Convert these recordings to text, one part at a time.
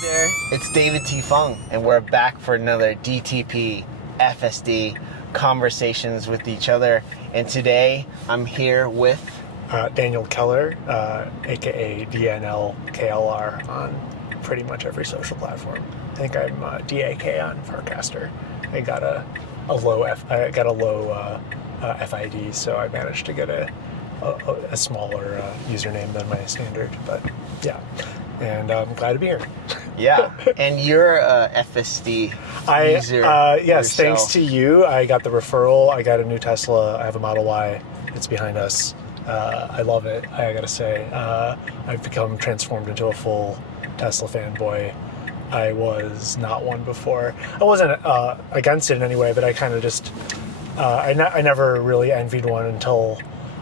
there, it's David T. Fung, and we're back for another DTP FSD conversations with each other. And today I'm here with Daniel Keller, aka DNLKLR, on pretty much every social platform. I think I'm DAK on Farcaster. I got a low FID, so I managed to get a smaller username than my standard. But yeah, and I'm glad to be here. Yeah, and you're a FSD user. Yes, yourself. Thanks to you, I got the referral. I got a new Tesla. I have a Model Y. It's behind us. I love it. I gotta say, I've become transformed into a full Tesla fanboy. I was not one before. I wasn't against it in any way, but I kind of just I never really envied one until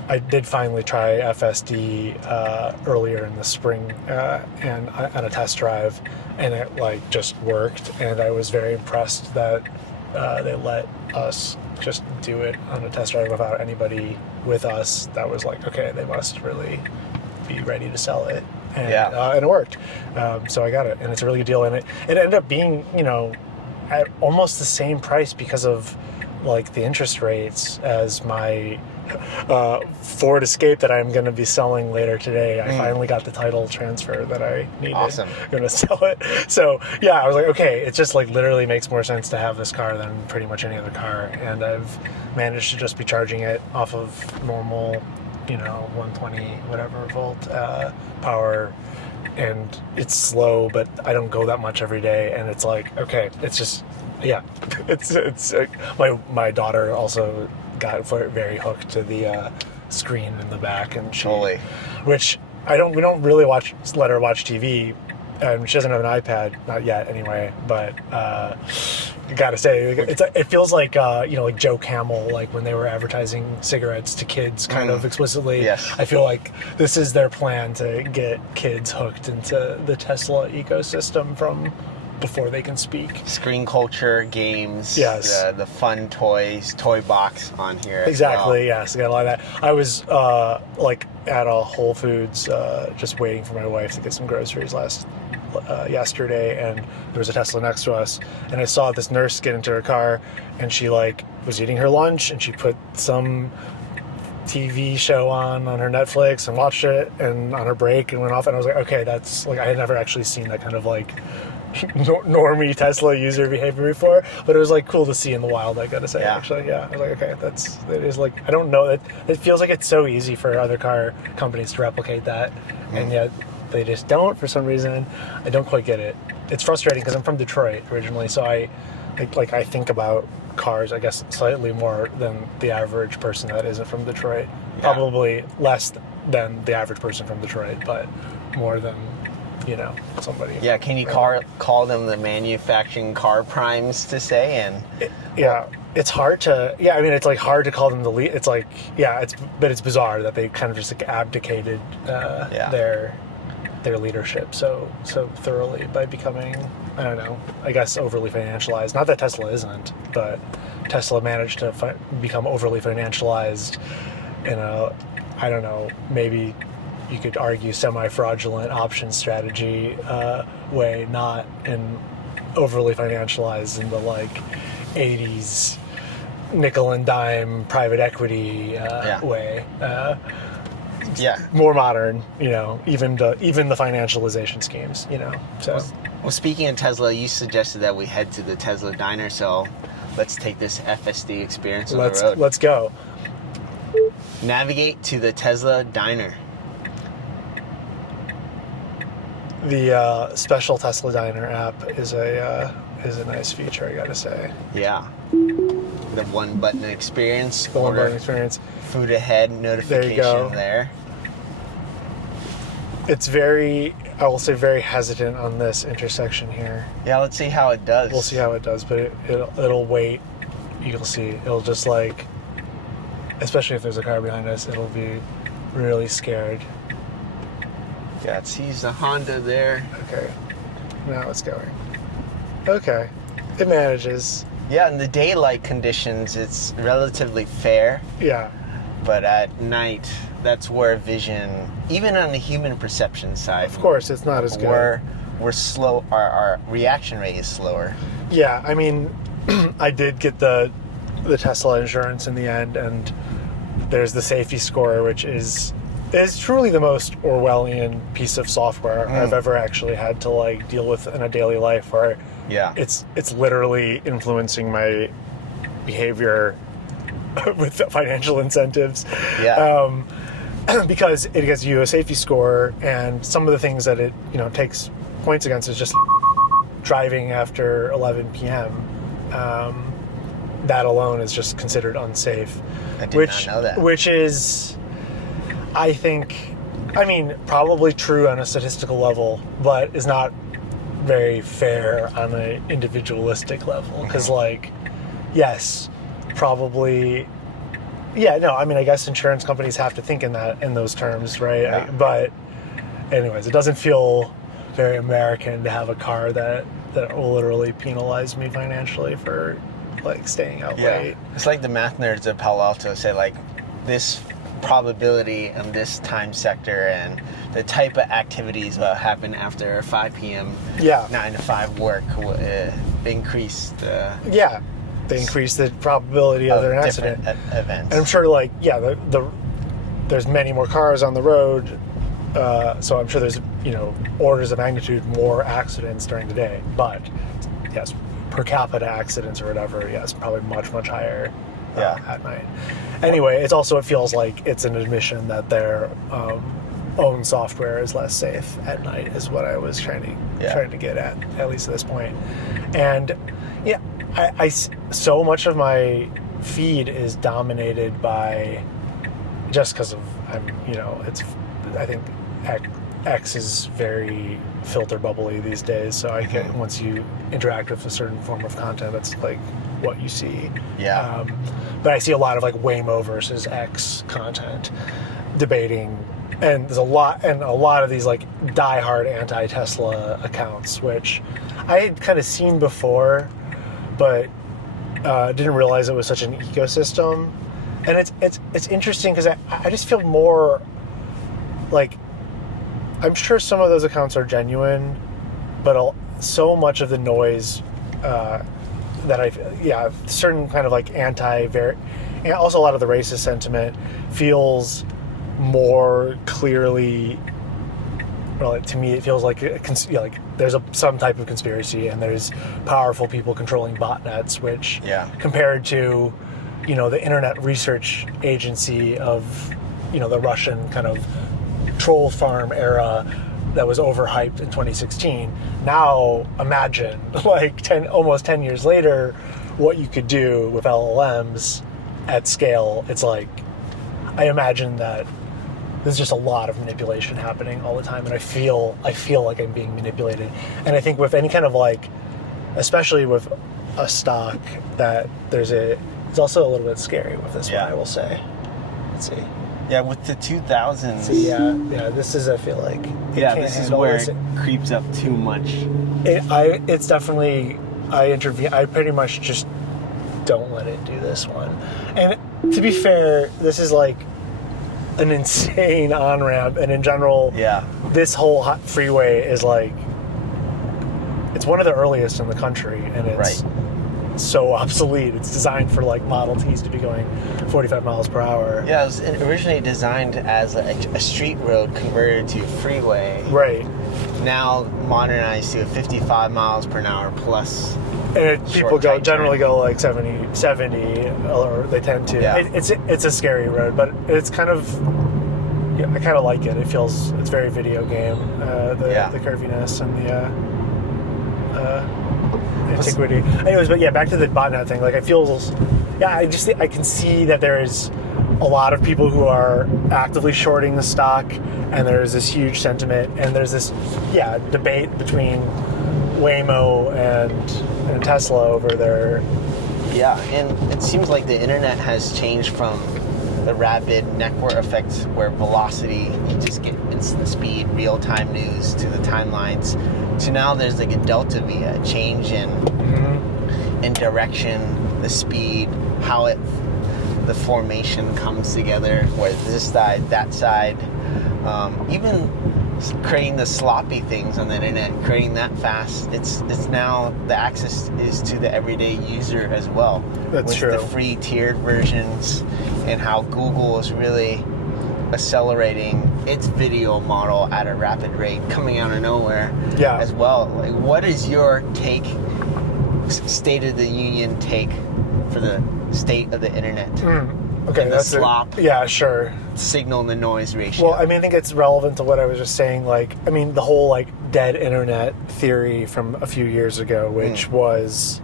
I did finally try FSD earlier in the spring and on a test drive, and it like just worked, and I was very impressed that they let us just do it on a test drive without anybody with us. That was like, okay, they must really be ready to sell it, and and it worked. So I got it, and it's a really good deal, and it ended up being, at almost the same price because of like the interest rates as my Ford Escape that I'm going to be selling later today. I finally got the title transfer that I needed. Awesome. I'm going to sell it. So yeah, I was like, okay, it just like literally makes more sense to have this car than pretty much any other car. And I've managed to just be charging it off of normal, 120 whatever volt power. And it's slow, but I don't go that much every day. And it's like, okay, it's just, yeah, it's my daughter also got very hooked to the screen in the back, and which we don't really let her watch TV. She doesn't have an iPad, not yet anyway. But I gotta say, it feels like like Joe Camel, like when they were advertising cigarettes to kids, kind of explicitly. Yes. I feel like this is their plan to get kids hooked into the Tesla ecosystem from before they can speak. Screen culture, games, yes, the fun toys, toy box on here. Exactly, as well. yes, I got a lot of that. I was like at a Whole Foods just waiting for my wife to get some groceries yesterday, and there was a Tesla next to us, and I saw this nurse get into her car, and she like was eating her lunch, and she put some TV show on her Netflix and watched it, and on her break, and went off, and I was like, okay, that's like, I had never actually seen that kind of like normie Tesla user behavior before, but it was like cool to see in the wild, I gotta say. Actually, yeah, I was like, okay, it is like, I don't know, it feels like it's so easy for other car companies to replicate that, and yet they just don't for some reason. I don't quite get it. It's frustrating because I'm from Detroit originally, so I think about cars, I guess, slightly more than the average person that isn't from Detroit. Probably less than the average person from Detroit, but more than somebody. Yeah, can you call them the manufacturing car primes to say? And it's hard to. Yeah, I mean, it's like hard to call them the lead. It's like, but it's bizarre that they kind of just like abdicated their leadership so thoroughly by becoming, I don't know, I guess overly financialized. Not that Tesla isn't, but Tesla managed to become overly financialized in a, I don't know, maybe you could argue semi-fraudulent option strategy way, not in overly financialized in the like 80s nickel and dime private equity way. More modern, even the financialization schemes, So well, speaking of Tesla, you suggested that we head to the Tesla diner, so let's take this FSD experience on the road. Let's go. Navigate to the Tesla diner. The special Tesla Diner app is a nice feature, I gotta say. Yeah. The one button experience. The one button experience. Food ahead notification there. It's very, I will say, very hesitant on this intersection here. Yeah, let's see how it does. We'll see how it does, but it'll wait. You'll see. It'll just like, especially if there's a car behind us, it'll be really scared. Yeah, it sees the Honda there. Okay, now it's going. Okay, it manages. Yeah, in the daylight conditions, it's relatively fair. Yeah. But at night, that's where vision, even on the human perception side, of course, it's not as good. we're slow. Our reaction rate is slower. Yeah, I mean, I did get the Tesla insurance in the end, and there's the safety score, which is truly the most Orwellian piece of software I've ever actually had to like deal with in a daily life, where it's literally influencing my behavior with financial incentives. Because it gives you a safety score, and some of the things that it takes points against is just driving after 11 p.m. That alone is just considered unsafe. I did not know that. Which is, I think, probably true on a statistical level, but is not very fair on an individualistic level. Because, yes, probably... Yeah, no, I guess insurance companies have to think in those terms, right? Yeah. But anyways, it doesn't feel very American to have a car that will literally penalize me financially for staying out late. It's like the math nerds of Palo Alto say this probability and this time sector and the type of activities that happen after 5 p.m. 9 to 5 work increase the... They increase the probability of an accident. Events. And I'm sure, there's many more cars on the road, so I'm sure there's, orders of magnitude more accidents during the day. But, yes, per capita accidents or whatever, yes, probably much, much higher at night. Anyway, it feels like it's an admission that their own software is less safe at night, is what I was trying to get at least at this point. And, I so much of my feed is dominated by, just because of I think X is very filter bubbly these days. So once you interact with a certain form of content, that's what you see. But I see a lot of Waymo versus X content debating, and there's a lot of these diehard anti-Tesla accounts, which I had kind of seen before, but didn't realize it was such an ecosystem. And it's interesting because I just feel more I'm sure some of those accounts are genuine, but so much of the noise that certain kind of and also a lot of the racist sentiment feels more clearly. Well, to me, it feels like there's some type of conspiracy, and there's powerful people controlling botnets, which compared to, the Internet Research Agency of, the Russian kind of troll farm era that was overhyped in 2016. Now, imagine, almost 10 years later, what you could do with LLMs at scale. It's I imagine that there's just a lot of manipulation happening all the time, and I feel like I'm being manipulated. And I think with any kind of especially with a stock, that it's also a little bit scary with this one, I will say. Let's see. Yeah, with the 2000s. So this is, I feel like. This is where it creeps up too much. It's definitely, I intervene. I pretty much just don't let it do this one. And to be fair, this is an insane on-ramp, and in general, this whole freeway is it's one of the earliest in the country, and it's so obsolete. It's designed for Model Ts to be going 45 miles per hour. Yeah, it was originally designed as a street road converted to freeway. Right. Now modernized to 55 miles per hour plus. And people generally go 70, or they tend to. Yeah. It's a scary road, but it's kind of, I kind of like it. It's very video game, the curviness and the antiquity. Anyways, but back to the botnet thing. I can see that there is a lot of people who are actively shorting the stock, and there's this huge sentiment, and there's this debate between Waymo and Tesla over their... Yeah, and it seems like the internet has changed from the rapid network effect where velocity, you just get instant speed, real-time news to the timelines, to now there's a delta V, a change in direction, the speed, how the formation comes together, where this side, that side. Even creating the sloppy things on the internet, creating that fast. It's now the access is to the everyday user as well. That's with true. The free tiered versions, and how Google is really accelerating its video model at a rapid rate, coming out of nowhere. Yeah. As well. Like, what is your State of the Union take for the state of the internet? Okay, and that's the slop. Yeah, sure. Signal and the noise ratio. Well, I mean, I think it's relevant to what I was just saying. Like, I mean, the whole like dead internet theory from a few years ago, which was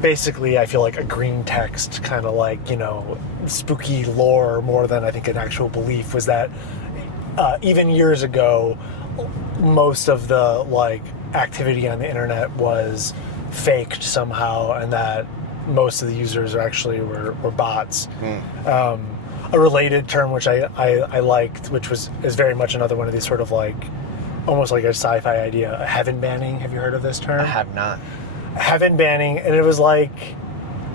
basically, I feel like a green text kind of like, you know, spooky lore more than I think an actual belief, was that even years ago, most of the like activity on the internet was faked somehow, and that most of the users actually were bots. A related term which I liked, which is very much another one of these sort of like almost like a sci-fi idea, heaven banning. Have you heard of this term? I have not. Heaven banning, and it was like,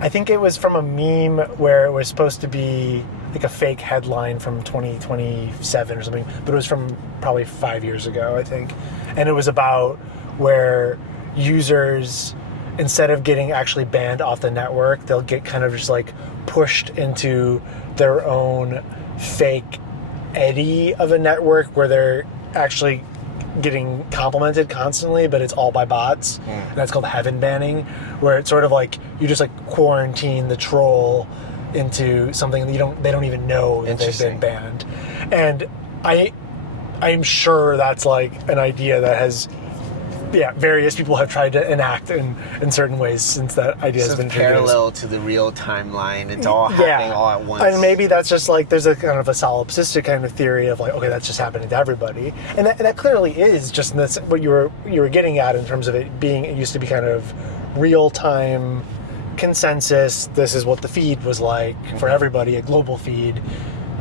I think it was from a meme where it was supposed to be like a fake headline from 2027 or something, but it was from probably 5 years ago, I think. And it was about where users, instead of getting actually banned off the network, they'll get kind of just like pushed into their own fake eddy of a network where they're actually getting complimented constantly, but it's all by bots. And that's called heaven banning, where it's sort of like you just like quarantine the troll into something that they don't even know that they've been banned. And I'm sure that's like an idea that has various people have tried to enact in certain ways since that idea has been introduced. Parallel to the real timeline. It's all happening all at once. And maybe that's just like, there's a kind of a solipsistic kind of theory of like, okay, that's just happening to everybody. And that clearly is just this, what you were getting at in terms of it used to be kind of real-time consensus. This is what the feed was like for everybody, a global feed,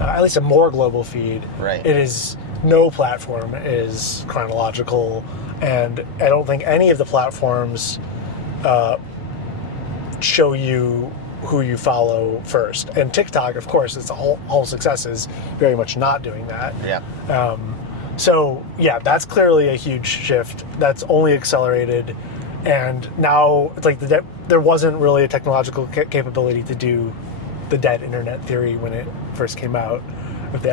at least a more global feed. Right. It is, no platform is chronological, and I don't think any of the platforms show you who you follow first. And TikTok, of course, it's a whole success is very much not doing that. Yeah. So yeah, that's clearly a huge shift. That's only accelerated, and now it's like there wasn't really a technological capability to do the dead internet theory when it first came out,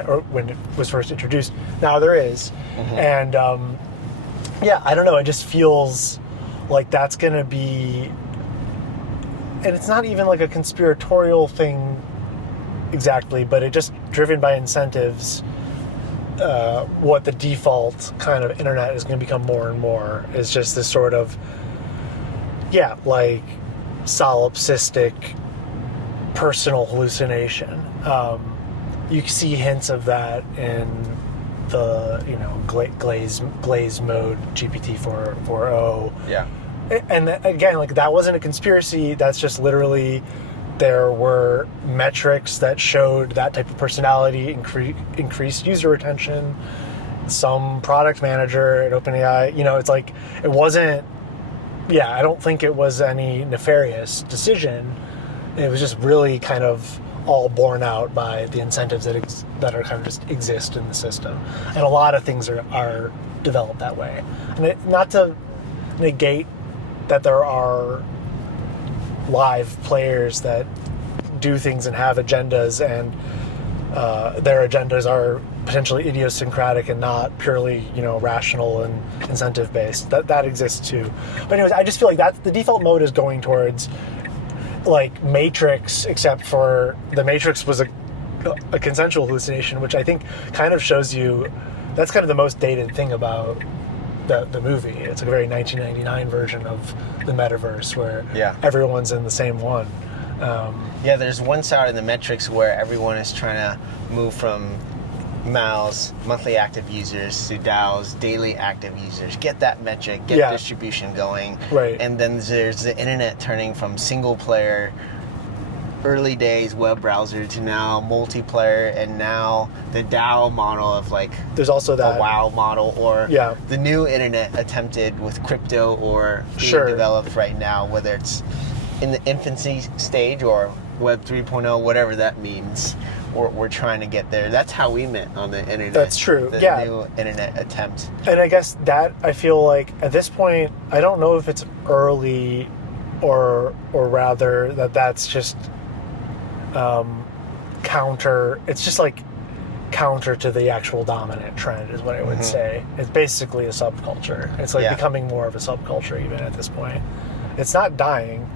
or when it was first introduced. Now there is, and yeah, I don't know. It just feels like that's going to be, and it's not even like a conspiratorial thing exactly, but it just driven by incentives. What the default kind of internet is going to become more and more is just this sort of, like solipsistic personal hallucination. You see hints of that in the glaze mode GPT 4.0. Yeah. And again, like that wasn't a conspiracy. That's just literally, there were metrics that showed that type of personality increased user retention. Some product manager at OpenAI, it's like, it wasn't, I don't think it was any nefarious decision. It was just really kind of all borne out by the incentives that are kind of just exist in the system. And a lot of things are developed that way. And not to negate that there are live players that do things and have agendas, and their agendas are potentially idiosyncratic and not purely, rational and incentive based. That exists too. But anyways, I just feel like the default mode is going towards like Matrix, except for the Matrix was a consensual hallucination, which I think kind of shows you that's kind of the most dated thing about the movie. It's like a very 1999 version of the metaverse where everyone's in the same one. There's one side in the metrics where everyone is trying to move from MAUs, monthly active users, to DAOs, daily active users. Get that metric, get distribution going. Right. And then there's the internet turning from single player, early days web browser, to now multiplayer, and now the DAO model of like, there's also that a WoW model, or the new internet attempted with crypto, or being developed right now, whether it's in the infancy stage or Web 3.0, whatever that means, we're trying to get there. That's how we met on the internet. That's true. The yeah. new internet attempt. And I guess that I feel like at this point, I don't know if it's early, or rather that's just counter. It's just like counter to the actual dominant trend is what I would say. It's basically a subculture. It's like becoming more of a subculture even at this point. It's not dying,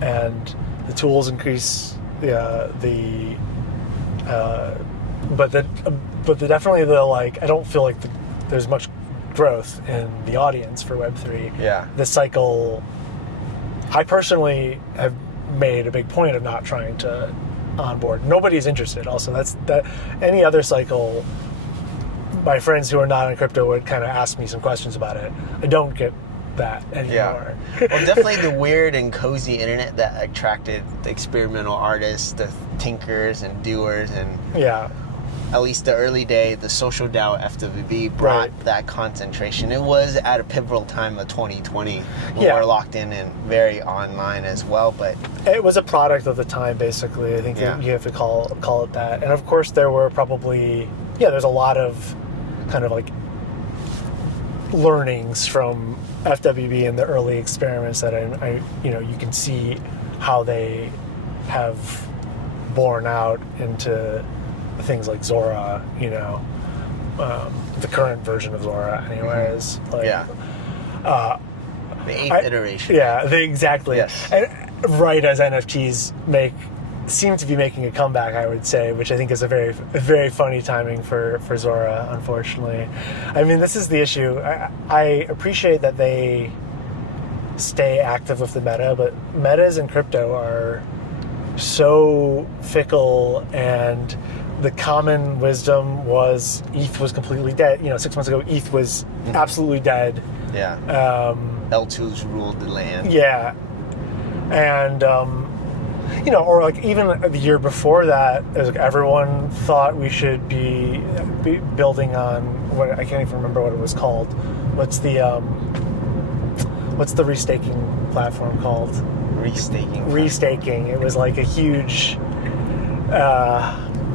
and the tools increase but definitely the like I don't feel like there's much growth in the audience for Web3. Yeah. The cycle, I personally have made a big point of not trying to onboard. Nobody's interested. Also, that any other cycle, my friends who are not in crypto would kind of ask me some questions about it. I don't get that anymore. Yeah. Well, definitely the weird and cozy internet that attracted the experimental artists, the thinkers and doers, and at least the early day, the social DAO FWB brought that concentration. It was at a pivotal time of 2020 when we're locked in and very online as well, but it was a product of the time, basically. I think you have to call it that. And of course, there were probably there's a lot of kind of like learnings from FWB and the early experiments that I you can see how they have borne out into things like Zora, the current version of Zora anyways. Like, the 8th iteration. Yeah, exactly. Yes. And right as NFTs seem to be making a comeback, I would say, which I think is a very funny timing for Zora, unfortunately. I mean, this is the issue. I appreciate that they stay active with the meta, but metas in crypto are so fickle, and the common wisdom was ETH was completely dead. 6 months ago, ETH was absolutely dead. Yeah. L2s ruled the land. Yeah. And, or like even the year before that, it was like everyone thought we should be building on what I can't even remember what it was called. What's the restaking platform called? Restaking. It was like a huge.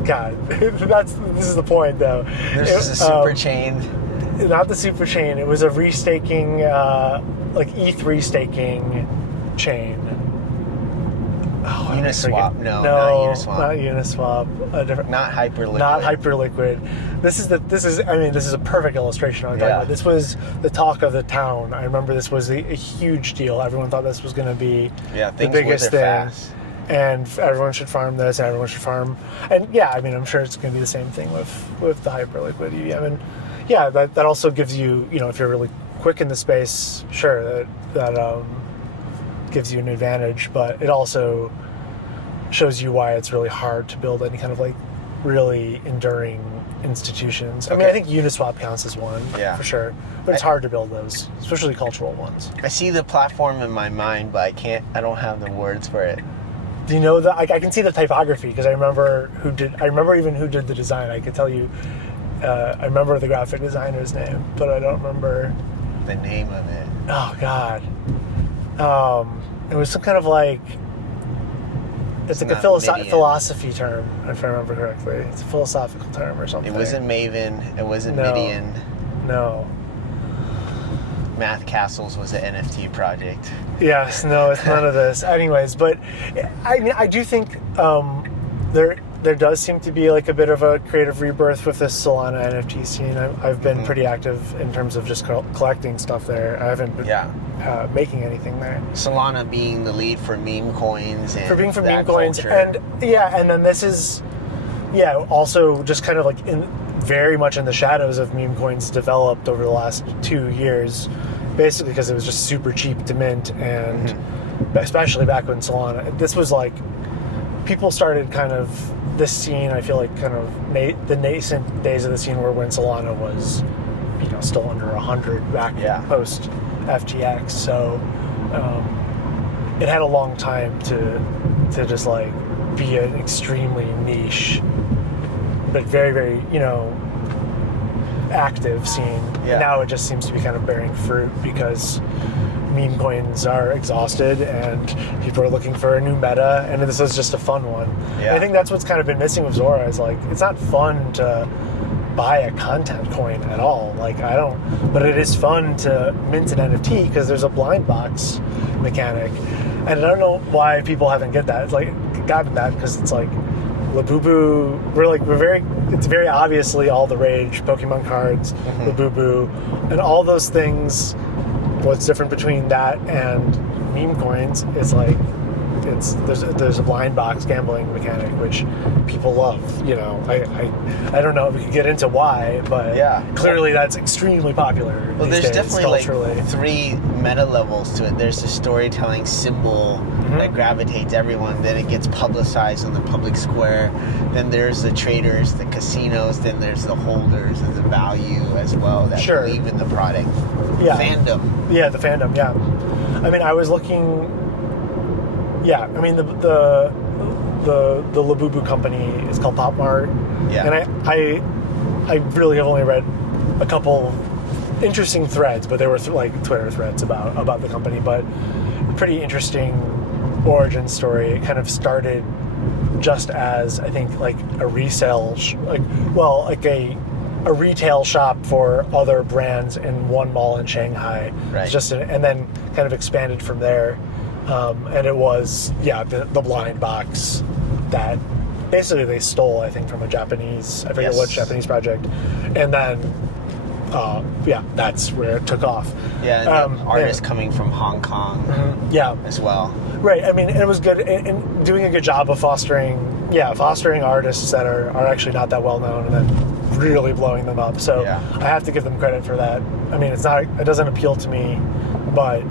God, this is the point though. This is a super chain. Not the super chain. It was a restaking, like ETH restaking chain. Oh, Uniswap. No, not Uniswap. Not Uniswap. A different. Not Hyperliquid. Not Hyperliquid. This is a perfect illustration of what I'm talking about. This was the talk of the town. I remember this was a huge deal. Everyone thought this was going to be the biggest thing. Fast. And everyone should farm this, and everyone should farm. And I'm sure it's going to be the same thing with the Hyperliquid EVM. And that also gives you, if you're really quick in the space, sure, that gives you an advantage, but it also shows you why it's really hard to build any kind of like really enduring institutions. I mean, I think Uniswap counts as one, for sure, but it's hard to build those, especially cultural ones. I see the platform in my mind, but I don't have the words for it. Do you know that? I can see the typography because I remember even who did the design. I could tell you. I remember the graphic designer's name, but I don't remember the name of it. Oh God. It was some kind of like. It's like a philosophy term, if I remember correctly. It's a philosophical term or something. It wasn't Maven. It wasn't Midian. No. Math Castles was an NFT project. Yes, no, it's none of this. Anyways, but I mean, I do think there does seem to be like a bit of a creative rebirth with this Solana NFT scene. I've been pretty active in terms of just collecting stuff there. I haven't been making anything there. Solana being the lead for meme coins and meme coins, and then this is also just kind of like very much in the shadows of meme coins developed over the last 2 years, basically because it was just super cheap to mint, and especially back when Solana, this was like people started kind of this scene. I feel like kind of the nascent days of the scene were when Solana was still under 100 back post FTX, so it had a long time to just like be an extremely niche but very, very, active scene. Yeah. Now it just seems to be kind of bearing fruit because meme coins are exhausted and people are looking for a new meta, and this is just a fun one. Yeah. And I think that's what's kind of been missing with Zora is like, it's not fun to buy a content coin at all. Like but it is fun to mint an NFT because there's a blind box mechanic. And I don't know why people haven't gotten that because it's like Labubu, it's very obviously all the rage, Pokemon cards, Labubu, and all those things. What's different between that and meme coins is like, there's a blind box gambling mechanic which people love. I don't know if we could get into why, but clearly that's extremely popular. Well, there's days, definitely culturally. like 3 meta levels to it. There's the storytelling symbol that gravitates everyone. Then it gets publicized on the public square. Then there's the traders, the casinos. Then there's the holders and the value as well that believe in the product. Yeah. Fandom. Yeah, the fandom. Yeah. I mean, I was looking. Yeah, I mean the Labubu company is called Pop Mart, and I really have only read a couple interesting threads, but they were like Twitter threads about the company, but pretty interesting origin story. It kind of started just as I think like a resale, a retail shop for other brands in one mall in Shanghai. Right. And then kind of expanded from there. And it was, the blind box that basically they stole, I think, from a Japanese, I forget what Japanese project. And then, that's where it took off. Yeah, and artists coming from Hong Kong as well. Right, I mean, it was good, and doing a good job of fostering artists that are actually not that well known and then really blowing them up. So I have to give them credit for that. I mean, it doesn't appeal to me, but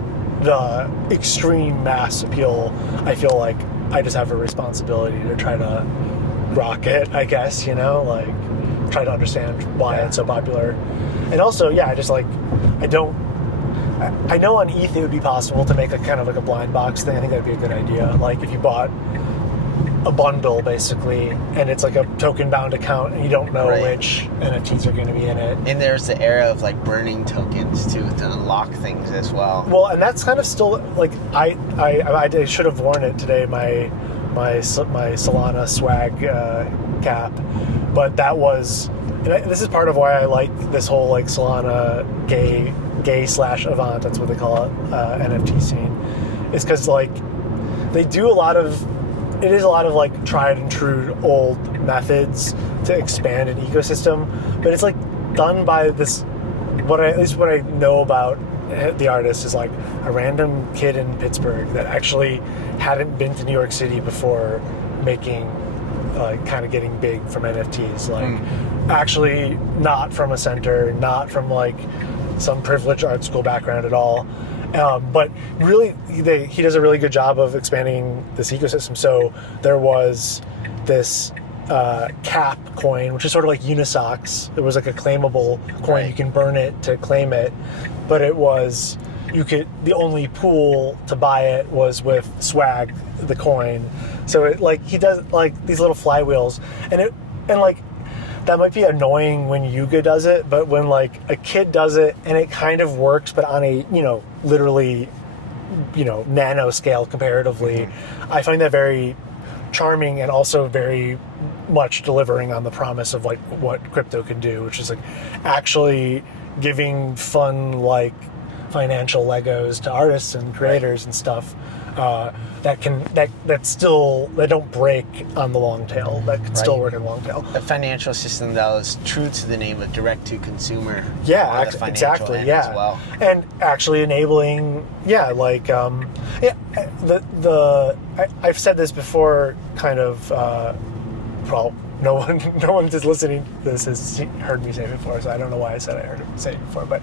the extreme mass appeal, I feel like I just have a responsibility to try to rock it, I guess, try to understand why it's so popular. And also, I know on ETH it would be possible to make a kind of like a blind box thing. I think that'd be a good idea. Like if you bought a bundle basically, and it's like a token-bound account, and you don't know which NFTs are going to be in it. And there's the era of like burning tokens too to unlock things as well. Well, and that's kind of still like I should have worn it today. My Solana swag cap, but that was. And this is part of why I like this whole like Solana gay/avant. That's what they call it, NFT scene. Is because like they do a lot of. It is a lot of like tried and true old methods to expand an ecosystem, but it's like done by this. At least what I know about the artist is like a random kid in Pittsburgh that actually hadn't been to New York City before making, kind of getting big from NFTs. Actually not from a center, not from like some privileged art school background at all. But really, he does a really good job of expanding this ecosystem. So there was this cap coin, which is sort of like Unisocks. It was like a claimable coin. You can burn it to claim it, but it was the only pool to buy it was with swag, the coin. So he does like these little flywheels, and that might be annoying when Yuga does it, but when like a kid does it and it kind of works, but on a, literally, nano scale comparatively, I find that very charming and also very much delivering on the promise of like what crypto can do, which is like actually giving fun, like financial Legos to artists and creators and stuff. That don't break on the long tail. That can still work in long tail. A financial system that was true to the name of direct to consumer. Yeah, exactly. Yeah, as well. And actually enabling. Yeah, like I've said this before. Kind of. No one that's listening to this has heard me say it before, so I don't know why I said I heard him say it before. But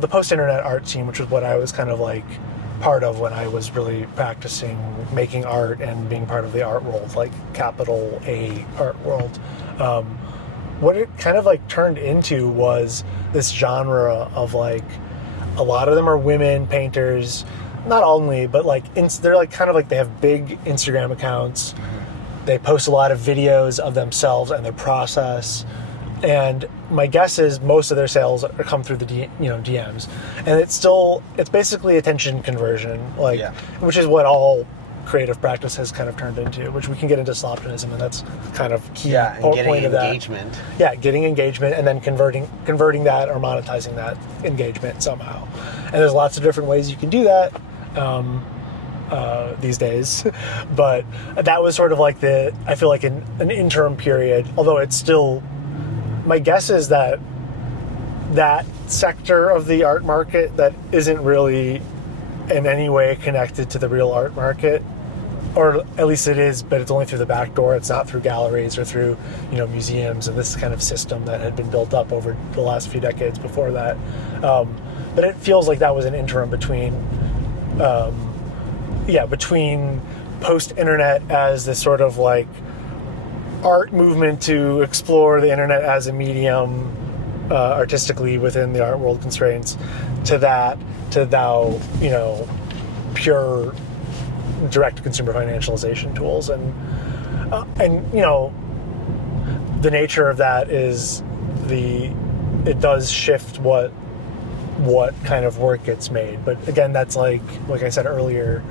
the post-internet art scene, which was what I was kind of like part of when I was really practicing making art and being part of the art world, like capital A art world. What it kind of like turned into was this genre of like, a lot of them are women painters, not only, but like they're like kind of like they have big Instagram accounts. They post a lot of videos of themselves and their process. And my guess is most of their sales come through the DMs, and it's basically attention conversion, which is what all creative practice has kind of turned into, which we can get into Optimism, and that's kind of key point of that. Engagement. Yeah, getting engagement and then converting that or monetizing that engagement somehow. And there's lots of different ways you can do that these days, but that was sort of like I feel like an interim period, although it's still. My guess is that sector of the art market that isn't really in any way connected to the real art market, or at least it is, but it's only through the back door. It's not through galleries or through museums and this kind of system that had been built up over the last few decades before that. But it feels like that was an interim between post-internet as this sort of like art movement to explore the internet as a medium artistically within the art world constraints to now pure direct consumer financialization tools, and the nature of that is it does shift what kind of work gets made. But again, that's like I said earlier,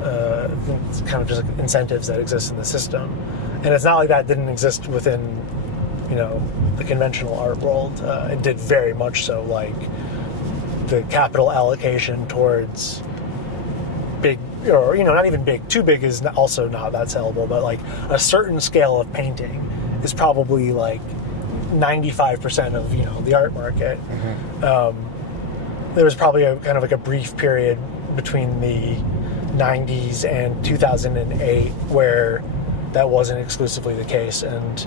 it's kind of just like incentives that exist in the system. And it's not like that didn't exist within, the conventional art world. It did very much so. Like the capital allocation towards big, or not even big. Too big is also not that sellable. But like a certain scale of painting is probably like 95% of the art market. Mm-hmm. There was probably a kind of like a brief period between the 90s and 2008 where that wasn't exclusively the case, and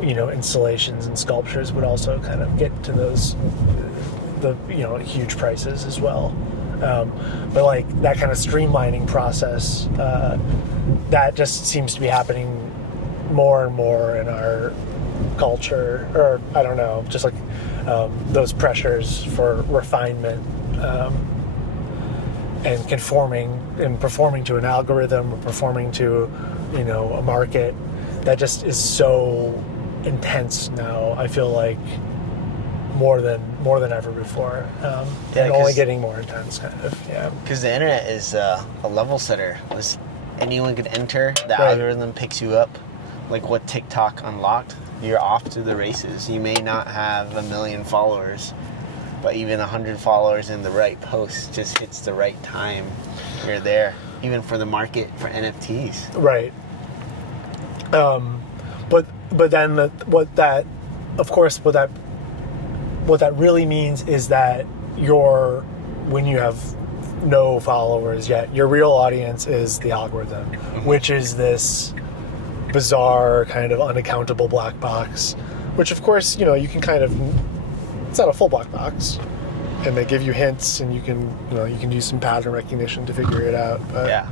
installations and sculptures would also kind of get to the huge prices as well. But like that kind of streamlining process, that just seems to be happening more and more in our culture, or I don't know, just like those pressures for refinement and conforming and performing to an algorithm, or performing to a market that just is so intense now. I feel like more than ever before, and only getting more intense, kind of. Yeah, because the internet is a level setter. Anyone could enter. The algorithm picks you up. Like what TikTok unlocked, you're off to the races. You may not have 1 million followers, but even 100 followers in the right post just hits the right time. You're there. Even for the market for NFTs. Right. But then what that really means is that when you have no followers yet, your real audience is the algorithm, mm-hmm. which is this bizarre kind of unaccountable black box, which of course, you can kind of, it's not a full black box. And they give you hints, and you can use some pattern recognition to figure it out. But, yeah.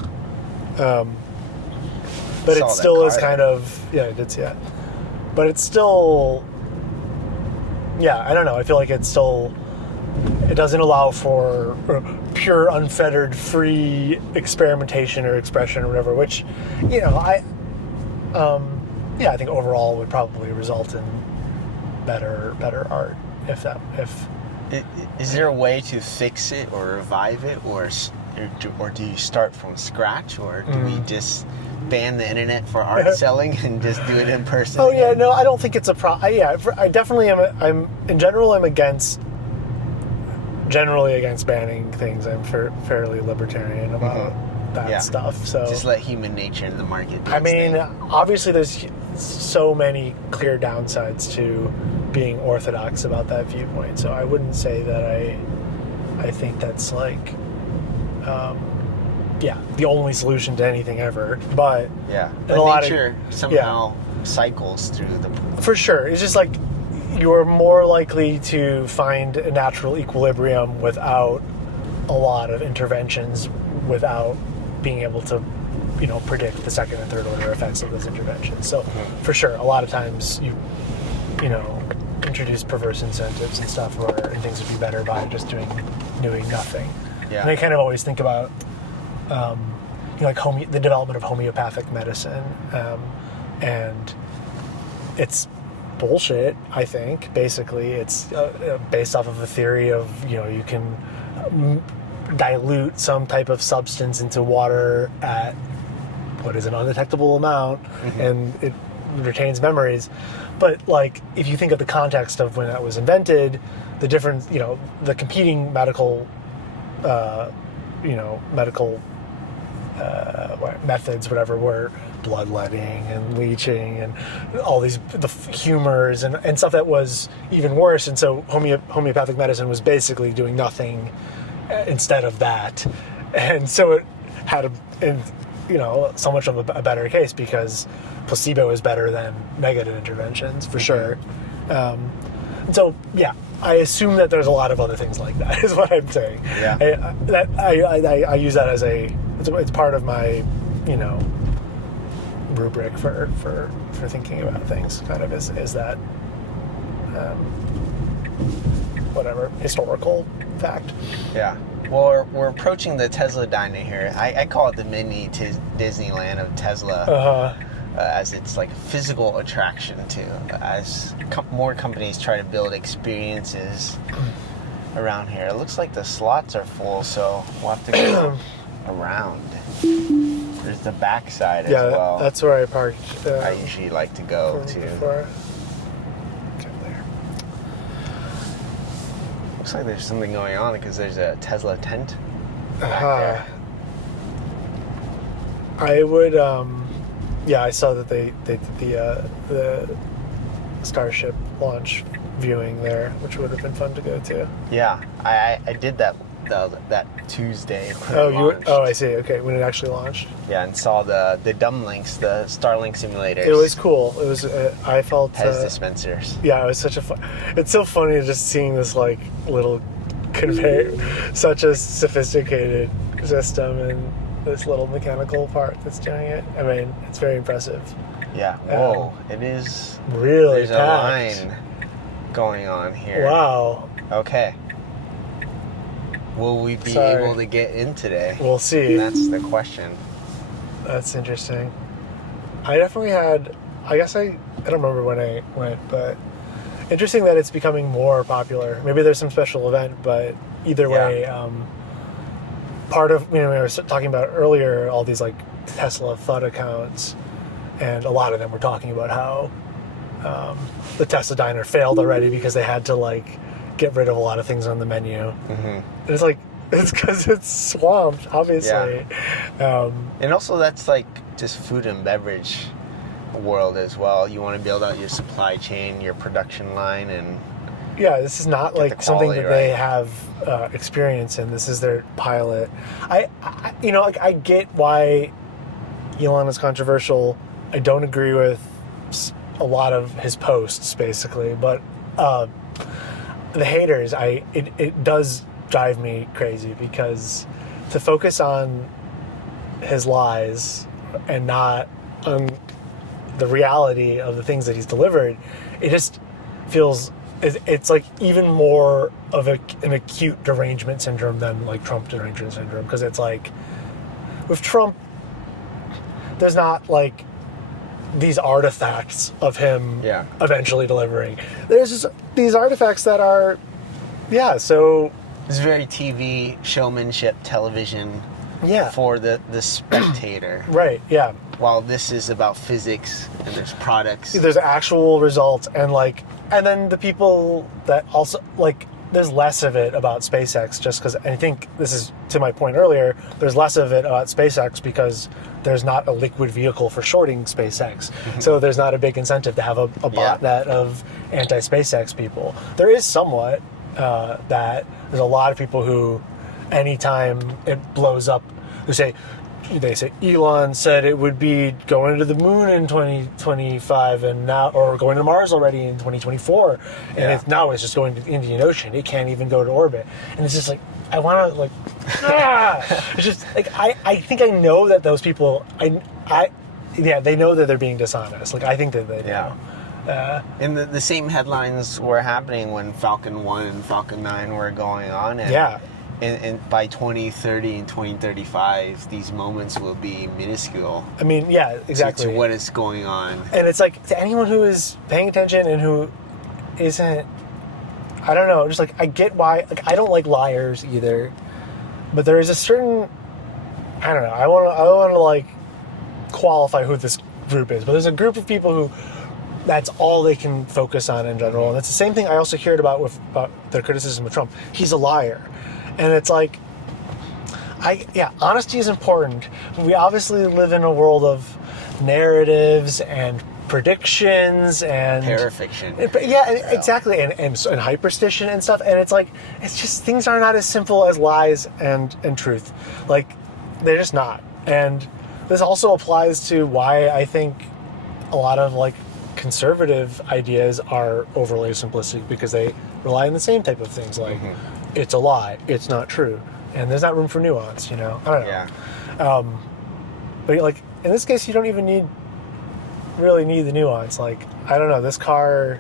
But it still is kind of, I did see that. But it's still, I don't know. I feel like it doesn't allow for pure, unfettered, free experimentation or expression or whatever. Which, I think overall would probably result in better art if. Is there a way to fix it or revive it, or do you start from scratch, or do we just ban the internet for art selling and just do it in person? Oh again? Yeah, no, I don't think it's a problem. I definitely am. In general, I'm generally against banning things. I'm fairly libertarian about that stuff. So just let human nature in the market. Obviously, there's so many clear downsides to being orthodox about that viewpoint. So I wouldn't say that I think that's like the only solution to anything ever. But nature somehow cycles through the. For sure, it's just like you're more likely to find a natural equilibrium without a lot of interventions, without being able to predict the second and third order effects of those interventions. So for sure, a lot of times you introduce perverse incentives and stuff, and things would be better by just doing nothing. Yeah. And I kind of always think about the development of homeopathic medicine, and it's bullshit, I think. Basically, it's based off of a theory of, you can dilute some type of substance into water at what is an undetectable amount, and it retains memories. But like, if you think of the context of when that was invented, the different, the competing medical methods, whatever, were bloodletting and leaching and all the humors and stuff that was even worse. And so homeopathic medicine was basically doing nothing instead of that. And so it had so much of a better case, because placebo is better than negative interventions for sure. And so, yeah, I assume that there's a lot of other things like that, is what I'm saying. Yeah. I use that as it's part of my, rubric for thinking about things, kind of, is that whatever, historical fact. Yeah. Well, we're approaching the Tesla Diner here. I call it the mini Disneyland of Tesla, as it's like a physical attraction too, as more companies try to build experiences around here. It looks like the slots are full, so we'll have to go around. There's the backside as well. Yeah, that's where I parked. I usually like to go to. Okay, there. Looks like there's something going on because there's a Tesla tent back there. I would, I saw that they did the Starship launch viewing there, which would have been fun to go to. Yeah, I did that Tuesday. I see. Okay, when it actually launched. Yeah, and saw the dumlinks, the Starlink simulators. It was cool. It was. I felt Pez dispensers. Yeah, it was such a fun. It's so funny just seeing this like little conveyor, such a sophisticated system, and this little mechanical part that's doing it. I mean, it's very impressive. Yeah. Whoa! It is really. There's packed. a line going on here. Wow. Okay. Will we be able to get in today? We'll see. That's the question. That's interesting. I definitely had, I guess I don't remember when I went, but interesting that it's becoming more popular. Maybe there's some special event, but either way, part of, we were talking about earlier, all these like Tesla FUD accounts, and a lot of them were talking about how the Tesla Diner failed already because they had to like get rid of a lot of things on the menu. And it's like, it's because it's swamped, obviously. Yeah. And also that's like just food and beverage world as well. You want to build out your supply chain, your production line, and yeah, this is not like something that they have experience in. This is their pilot. I get why Elon is controversial. I don't agree with a lot of his posts, basically, but the haters, it does drive me crazy, because to focus on his lies and not on the reality of the things that he's delivered, it just feels, it's like even more of an acute derangement syndrome than like Trump derangement syndrome, because it's like with Trump, there's not like these artifacts of him eventually delivering. There's just these artifacts that are, so... It's very TV, showmanship, television for the spectator. Right, yeah. While this is about physics, and there's products. There's actual results, and then the people that also, like, there's less of it about SpaceX, just because, I think this is to my point earlier, there's less of it about SpaceX because there's not a liquid vehicle for shorting SpaceX. So there's not a big incentive to have a botnet of anti-SpaceX people. There is somewhat that there's a lot of people who, anytime it blows up, they say Elon said it would be going to the moon in 2025 and now, or going to Mars already in 2024, and now it's just going to the Indian Ocean. It can't even go to orbit, and it's just like, I want to it's just like, I think I know that those people, they know that they're being dishonest. Like, I think that they know. And the same headlines were happening when Falcon 1 and Falcon 9 were going on, and And by 2030 and 2035, these moments will be minuscule. I mean, yeah, exactly. To what is going on. And it's like, to anyone who is paying attention and who isn't, I don't know, just like, I get why, like, I don't like liars either, but there is a certain, I don't know, I want to like qualify who this group is, but there's a group of people who that's all they can focus on in general. And it's the same thing I also heard about the criticism of Trump. He's a liar. And it's like, honesty is important. We obviously live in a world of narratives and predictions and parafiction. Exactly, and hyperstition and stuff. And it's like, it's just, things are not as simple as lies and truth. Like, they're just not. And this also applies to why I think a lot of like conservative ideas are overly simplistic, because they rely on the same type of things, like it's a lie, it's not true, and there's not room for nuance, I don't know. Yeah. But like in this case, you don't even really need the nuance. Like, I don't know, this car,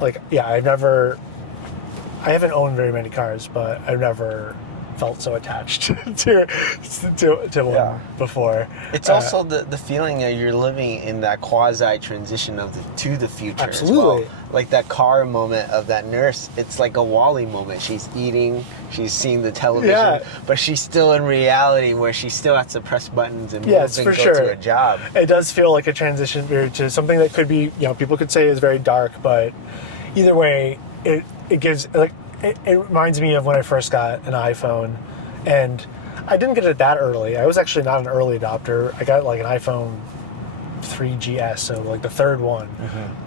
like, I haven't owned very many cars, but I've never felt so attached to one before. It's also the feeling that you're living in that quasi transition to the future. Absolutely. As well. Like that car moment of that nurse, it's like a Wall-E moment. She's eating, she's seeing the television, but she's still in reality where she still has to press buttons and move and go to a job. It does feel like a transition period to something that could be, people could say is very dark, but either way, it gives, like, it reminds me of when I first got an iPhone, and I didn't get it that early. I was actually not an early adopter. I got like an iPhone 3GS, so like the third one.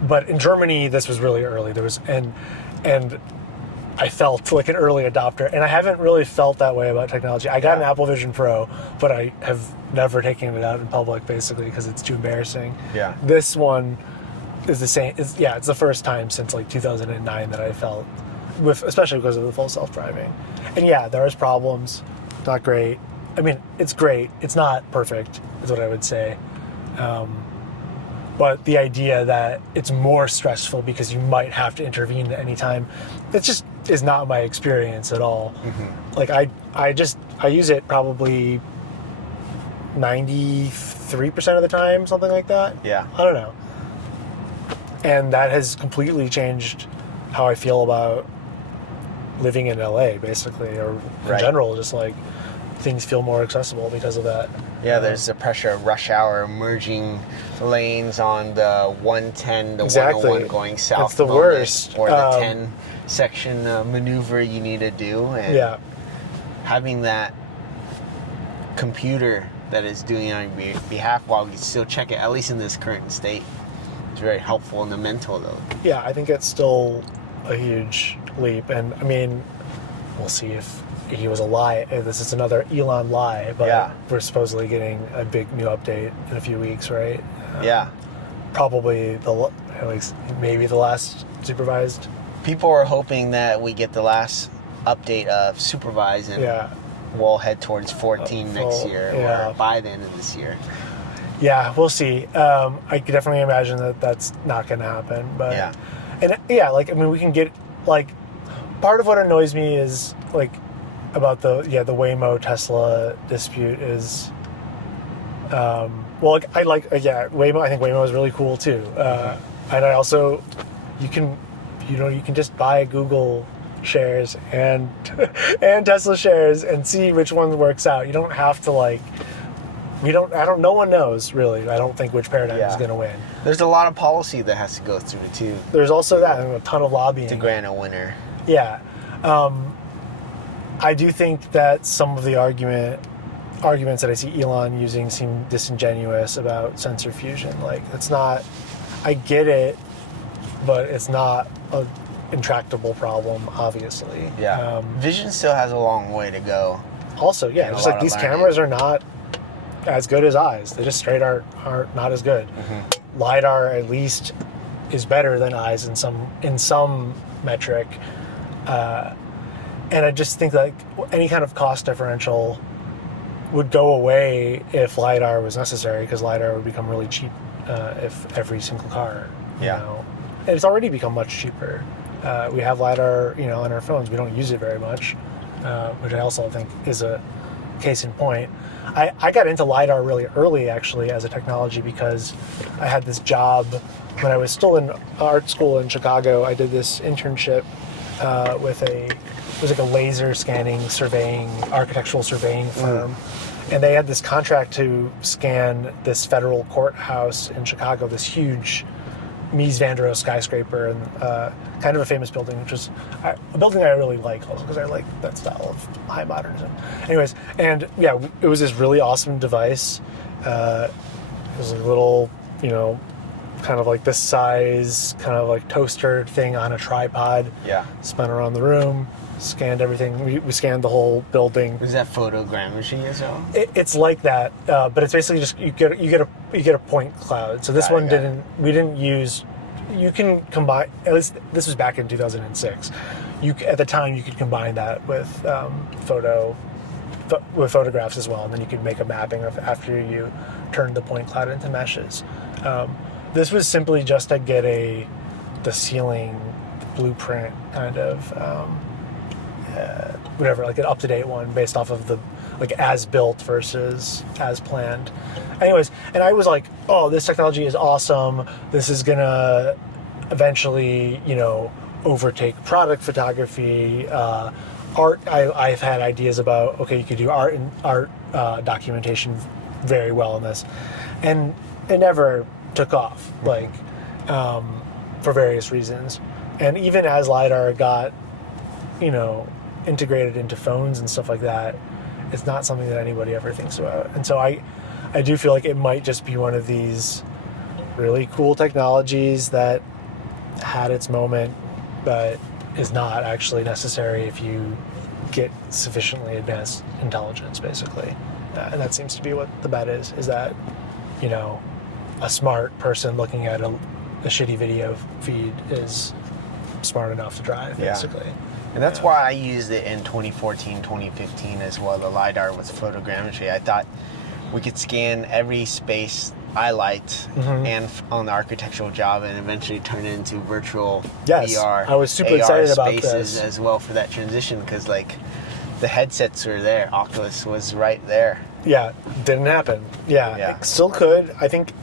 But in Germany, this was really early. And I felt like an early adopter, and I haven't really felt that way about technology. I got an Apple Vision Pro, but I have never taken it out in public, basically, because it's too embarrassing. Yeah. This one is the same. It's the first time since like 2009 that I felt, especially because of the full self-driving. And there is problems. Not great. I mean, it's great. It's not perfect, is what I would say. But the idea that it's more stressful because you might have to intervene at any time, it just is not my experience at all. Like, I use it probably 93% of the time, something like that. Yeah. I don't know. And that has completely changed how I feel about living in LA, basically, or in general, just like things feel more accessible because of that. Yeah, there's the pressure of rush hour, merging lanes on the 110, the 101 going south. It's the worst. Or the 10 section maneuver you need to do. And having that computer that is doing it on your behalf while you still check it, at least in this current state, it's very helpful in the mental, though. Yeah, I think it's still a huge leap. And, I mean, we'll see if he was a lie. This is another Elon lie, but we're supposedly getting a big new update in a few weeks, right? Probably at least maybe the last supervised. People are hoping that we get the last update of supervised and we'll head towards 14 next year or by the end of this year. Yeah, we'll see. I could definitely imagine that that's not going to happen. But like, I mean, we can get, like, part of what annoys me is, like, about the Waymo Tesla dispute is, Waymo. I think Waymo is really cool too, and I also, you can just buy Google shares and Tesla shares and see which one works out. You don't have to no one knows really. I don't think which paradigm is going to win. There's a lot of policy that has to go through too. There's also that, and a ton of lobbying to grant a winner. Yeah. I do think that some of the arguments that I see Elon using seem disingenuous about sensor fusion. Like, it's not, I get it, but it's not an intractable problem, obviously. Yeah. Vision still has a long way to go. Also, just like these cameras are not as good as eyes. They just straight are not as good. LiDAR at least is better than eyes in some metric. And I just think like any kind of cost differential would go away if LiDAR was necessary, because LiDAR would become really cheap if every single car, you know. And it's already become much cheaper. We have LiDAR, on our phones. We don't use it very much. which I also think is a case in point. I got into LiDAR really early, actually, as a technology because I had this job when I was still in art school in Chicago. I did this internship with it was like a laser scanning architectural surveying firm. And they had this contract to scan this federal courthouse in Chicago, this huge Mies van der Rohe skyscraper, and kind of a famous building, which was a building I really like also because I like that style of high modernism. Anyways, and yeah, it was this really awesome device. It was a little, kind of like this size, kind of like toaster thing on a tripod. Yeah. Spun around the room, scanned everything. We scanned the whole building. Is that photogrammetry as well? It's like that, but it's basically just you get a point cloud. So this we didn't use. You can combine. At least this was back in 2006. At the time you could combine that with photographs as well, and then you could make a mapping after you turned the point cloud into meshes. This was simply just to get the ceiling blueprint kind of. Whatever, like an up-to-date one based off of the as built versus as planned. Anyways, and I was like, oh, this technology is awesome. This is gonna eventually, overtake product photography. Art, I've had ideas about, okay, you could do art documentation very well in this. And it never took off, for various reasons. And even as LiDAR got, integrated into phones and stuff like that, it's not something that anybody ever thinks about. And so I do feel like it might just be one of these really cool technologies that had its moment, but is not actually necessary if you get sufficiently advanced intelligence, basically. And that seems to be what the bet is that, a smart person looking at a shitty video feed is smart enough to drive, basically. And that's why I used it in 2014, 2015 as well, the LiDAR with photogrammetry. I thought we could scan every space I liked and on the architectural job and eventually turn it into virtual VR, I was super AR excited about spaces this as well for that transition because the headsets were there. Oculus was right there. Yeah, didn't happen. Yeah. It still could. I think,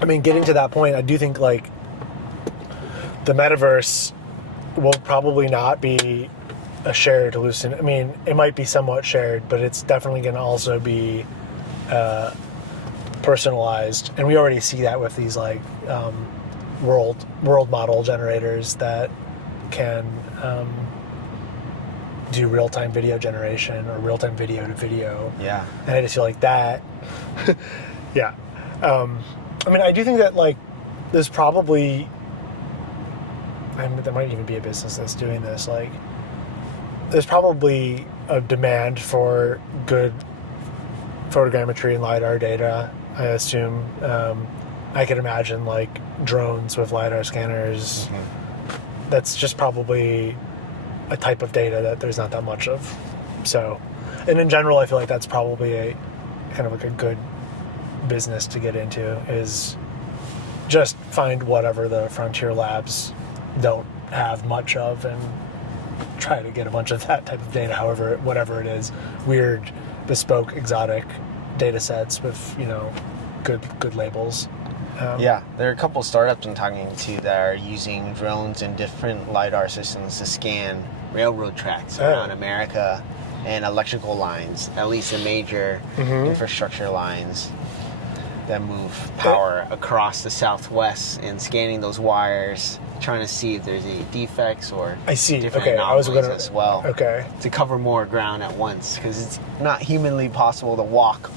getting to that point, I do think the metaverse will probably not be a shared hallucination. It might be somewhat shared, but it's definitely going to also be personalized. And we already see that with these world model generators that can do real-time video generation or real-time video to video. Yeah. And I just feel like that. Yeah. I do think that there's probably. There might even be a business that's doing this. There's probably a demand for good photogrammetry and LiDAR data, I assume. I could imagine drones with LiDAR scanners. That's just probably a type of data that there's not that much of. So, and in general, I feel like that's probably a kind of a good business to get into, is just find whatever the frontier labs don't have much of and try to get a bunch of that type of data, whatever it is, weird, bespoke, exotic data sets with, good labels. There are a couple startups I'm talking to that are using drones and different LiDAR systems to scan railroad tracks around America and electrical lines, at least the major infrastructure lines that move power across the Southwest, and scanning those wires, trying to see if there's any defects or different anomalies as well. Okay. To cover more ground at once, because it's not humanly possible to walk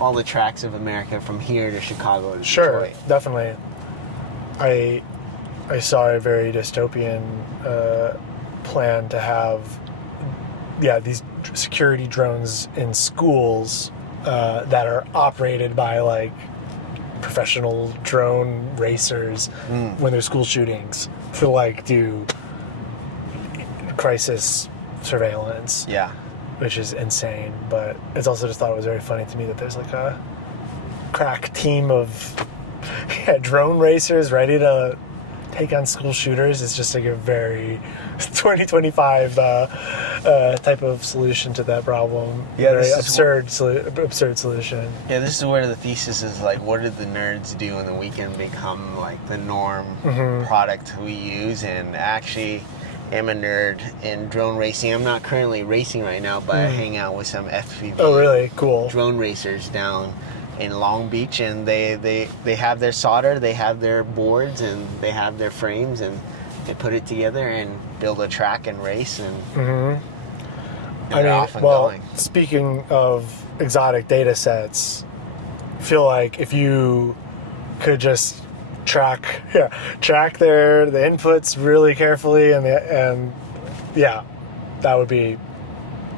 all the tracks of America from here to Chicago to Detroit. Definitely. I saw a very dystopian plan to have these security drones in schools that are operated by professional drone racers when there's school shootings to do crisis surveillance. Yeah. Which is insane, but it's also just thought it was very funny to me that there's a crack team of drone racers ready to take on school shooters is just like a very 2025 type of solution to that problem. Yeah, very absurd solution. Yeah, this is where the thesis is like, what did the nerds do on the weekend become like the norm product we use? And actually, I'm a nerd in drone racing. I'm not currently racing right now, but I hang out with some FPV. Oh, really? Cool. Drone racers down in Long Beach, and they have their solder, they have their boards, and they have their frames, and they put it together and build a track and race, and they're off and going. Speaking of exotic data sets, I feel like if you could just track the inputs really carefully, and that would be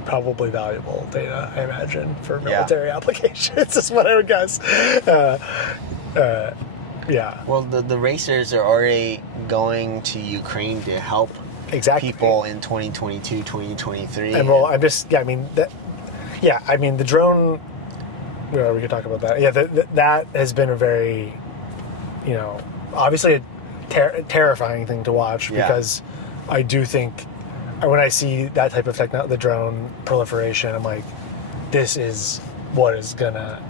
probably valuable data, I imagine, for military applications, is what I would guess. Well, the racers are already going to Ukraine to help people in 2022, 2023. And well, I'm just, the drone, we could talk about that. Yeah, that has been a very, obviously a terrifying thing to watch, because I do think when I see that type of the drone proliferation, I'm like, this is what is gonna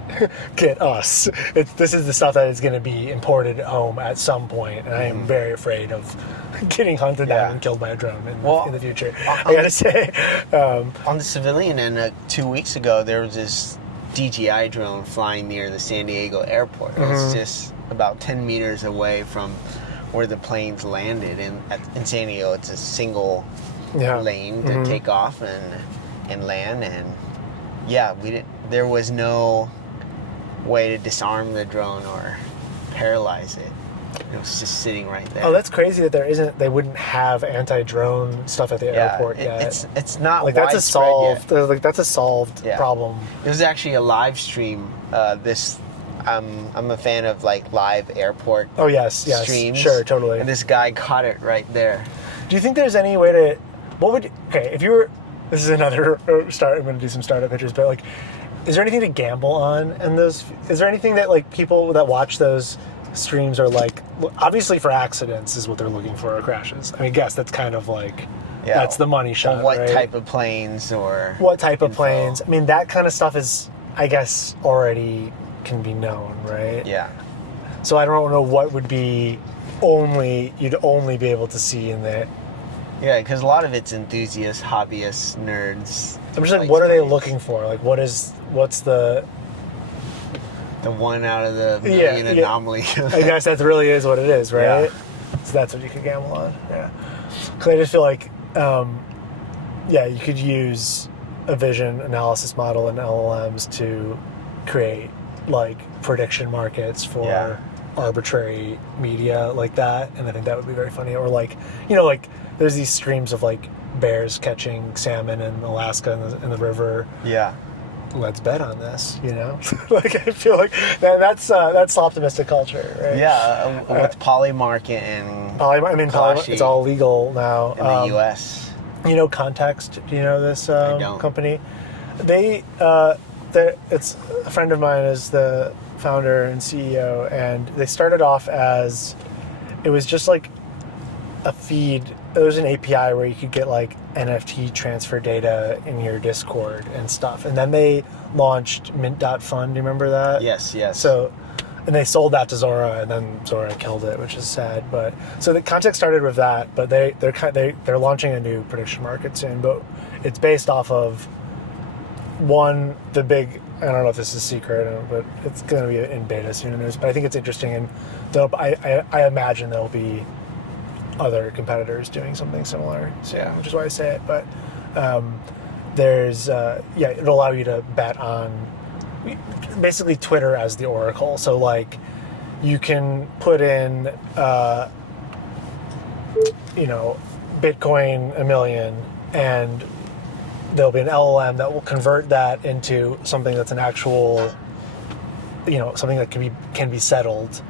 get us. This is the stuff that is gonna be imported home at some point, and I am very afraid of getting hunted down and killed by a drone in the future. I gotta say. On the civilian end, 2 weeks ago, there was this DJI drone flying near the San Diego airport. It was just about 10 meters away from where the planes landed. In San Diego, it's a single lane to take off and land, and there was no way to disarm the drone or paralyze it. It was just sitting right there. Oh, that's crazy that they wouldn't have anti-drone stuff at the airport yet. It's not like that's a solved yet. Like that's a solved problem. There's actually a live stream. I'm a fan of like live airport streams. Sure, totally. And this guy caught it right there. Do you think there's any way to if you were, this is another start, I'm going to do some startup pitches, but like, is there anything to gamble on in those? Is there anything that like people that watch those streams are like, obviously for accidents is what they're looking for, or crashes. I guess that's kind of like, that's the money shot, what right? type of planes or what type of planes. I mean, that kind of stuff is, I guess, already can be known, right? Yeah. So I don't know what would be you'd only be able to see in there. Yeah, because a lot of it's enthusiasts, hobbyists, nerds. I'm just like, what are they looking for? Like, what's the one out of the million anomaly? I guess that really is what it is, right? Yeah. So that's what you could gamble on. Yeah. Because I just feel like, you could use a vision analysis model and LLMs to create like prediction markets for arbitrary media like that, and I think that would be very funny. Or like, there's these streams of like bears catching salmon in Alaska in the river. Yeah. Let's bet on this, Like, I feel like that's optimistic culture, right? Yeah, with Polymarket and it's all legal now in the U.S. Context. Do you know this company? It's a friend of mine is the founder and CEO, and they started off as, it was just like a feed. There was an API where you could get like NFT transfer data in your Discord and stuff. And then they launched Mint.fund. Do you remember that? Yes. So, and they sold that to Zora, and then Zora killed it, which is sad. But so the context started with that, but they're launching a new prediction market soon. But it's based off of the big, I don't know if this is secret, but it's going to be in beta soon. But I think it's interesting, and I imagine there'll be other competitors doing something similar soon, which is why I say it. But it'll allow you to bet on basically Twitter as the oracle. So like, you can put in Bitcoin 1 million, and there'll be an LLM that will convert that into something that's an actual, something that can be settled,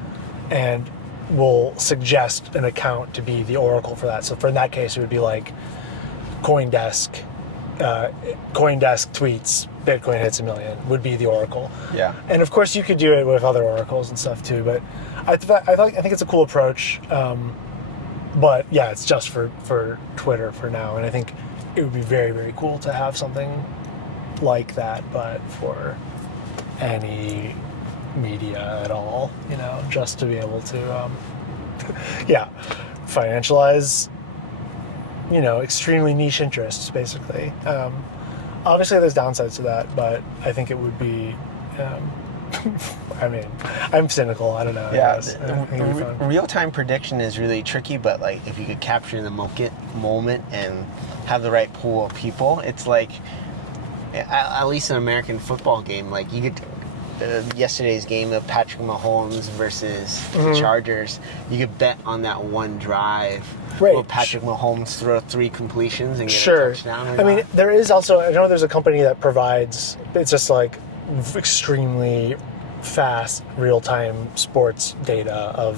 and will suggest an account to be the oracle for that. So in that case, it would be like CoinDesk tweets Bitcoin hits 1 million would be the oracle. Yeah. And of course, you could do it with other oracles and stuff too. But I think it's a cool approach. But yeah, it's just for Twitter for now, and I think it would be very, very cool to have something like that, but for any media at all, just to be able to, financialize, extremely niche interests, basically. Obviously, there's downsides to that, but I think it would be. I mean, I'm cynical. I don't know. Yeah, real-time prediction is really tricky, but like if you could capture the moment and have the right pool of people, it's like at least an American football game. Like you could yesterday's game of Patrick Mahomes versus the Chargers, you could bet on that one drive. Right. Will Patrick Mahomes throw 3 completions and get a touchdown? I mean, there is also, I know there's a company that provides, it's just like extremely fast real-time sports data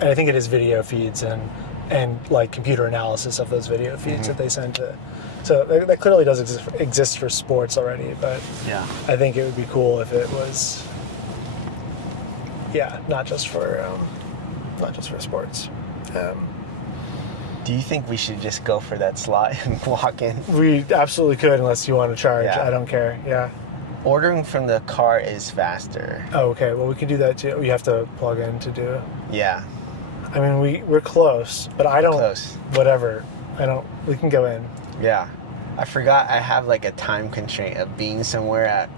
and I think it is video feeds and like computer analysis of those video feeds that they send to. So that clearly does exist for sports already, but yeah, I think it would be cool if it was, not just for sports. Do you think we should just go for that slot and walk in? We absolutely could, unless you want to charge. Yeah. I don't care. Yeah. Ordering from the car is faster. Oh, okay. Well, we can do that too. You have to plug in to do it. Yeah. I mean, we're close, but I don't. Close. Whatever. We can go in. Yeah. I forgot I have like a time constraint of being somewhere at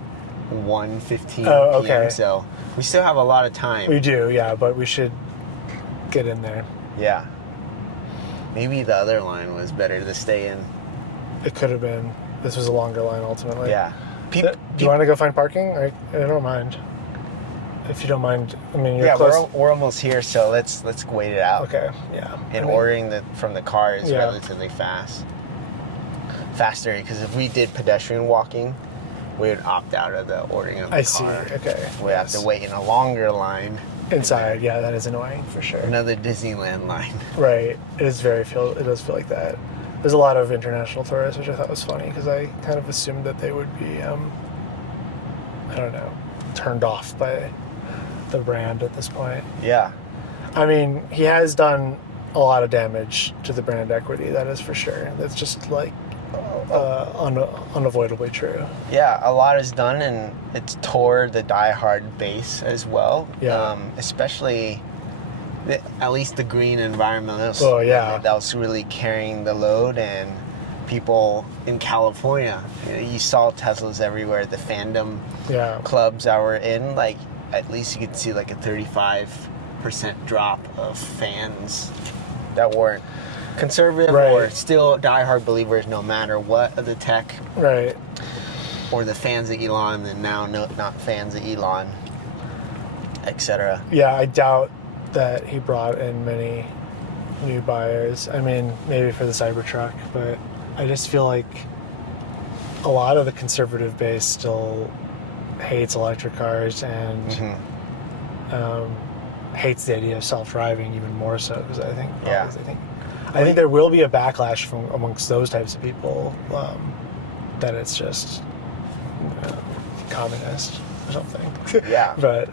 1:15 p.m. So we still have a lot of time. We do, yeah, but we should get in there. Yeah. Maybe the other line was better to stay in. It could have been. This was a longer line ultimately. Yeah. Do you want to go find parking? I don't mind. If you don't mind, I mean, you're close. We're almost here, so let's wait it out. Okay, yeah. And ordering from the car is relatively faster, because if we did pedestrian walking, we would opt out of the ordering of the car. I see. Okay. We have to wait in a longer line. Inside, yeah, that is annoying for sure. Another Disneyland line. Right. It does feel like that. There's a lot of international tourists, which I thought was funny because I kind of assumed that they would be, I don't know, turned off by the brand at this point. Yeah. I mean, he has done a lot of damage to the brand equity, that is for sure. That's just like unavoidably true. Yeah, a lot is done, and it's toward the diehard base as well. Yeah. Especially, at least the green environmentalists. Oh, yeah. That was really carrying the load, and people in California, you saw Teslas everywhere. The fandom clubs that were in, like, at least you could see like a 35% drop of fans that weren't conservative or still diehard believers no matter what of the tech. Right. Or the fans of Elon and now not fans of Elon, etc. Yeah, I doubt that he brought in many new buyers. I mean, maybe for the Cybertruck, but I just feel like a lot of the conservative base still hates electric cars and hates the idea of self-driving even more so, because I think there will be a backlash from amongst those types of people that it's just communist or something. Yeah. But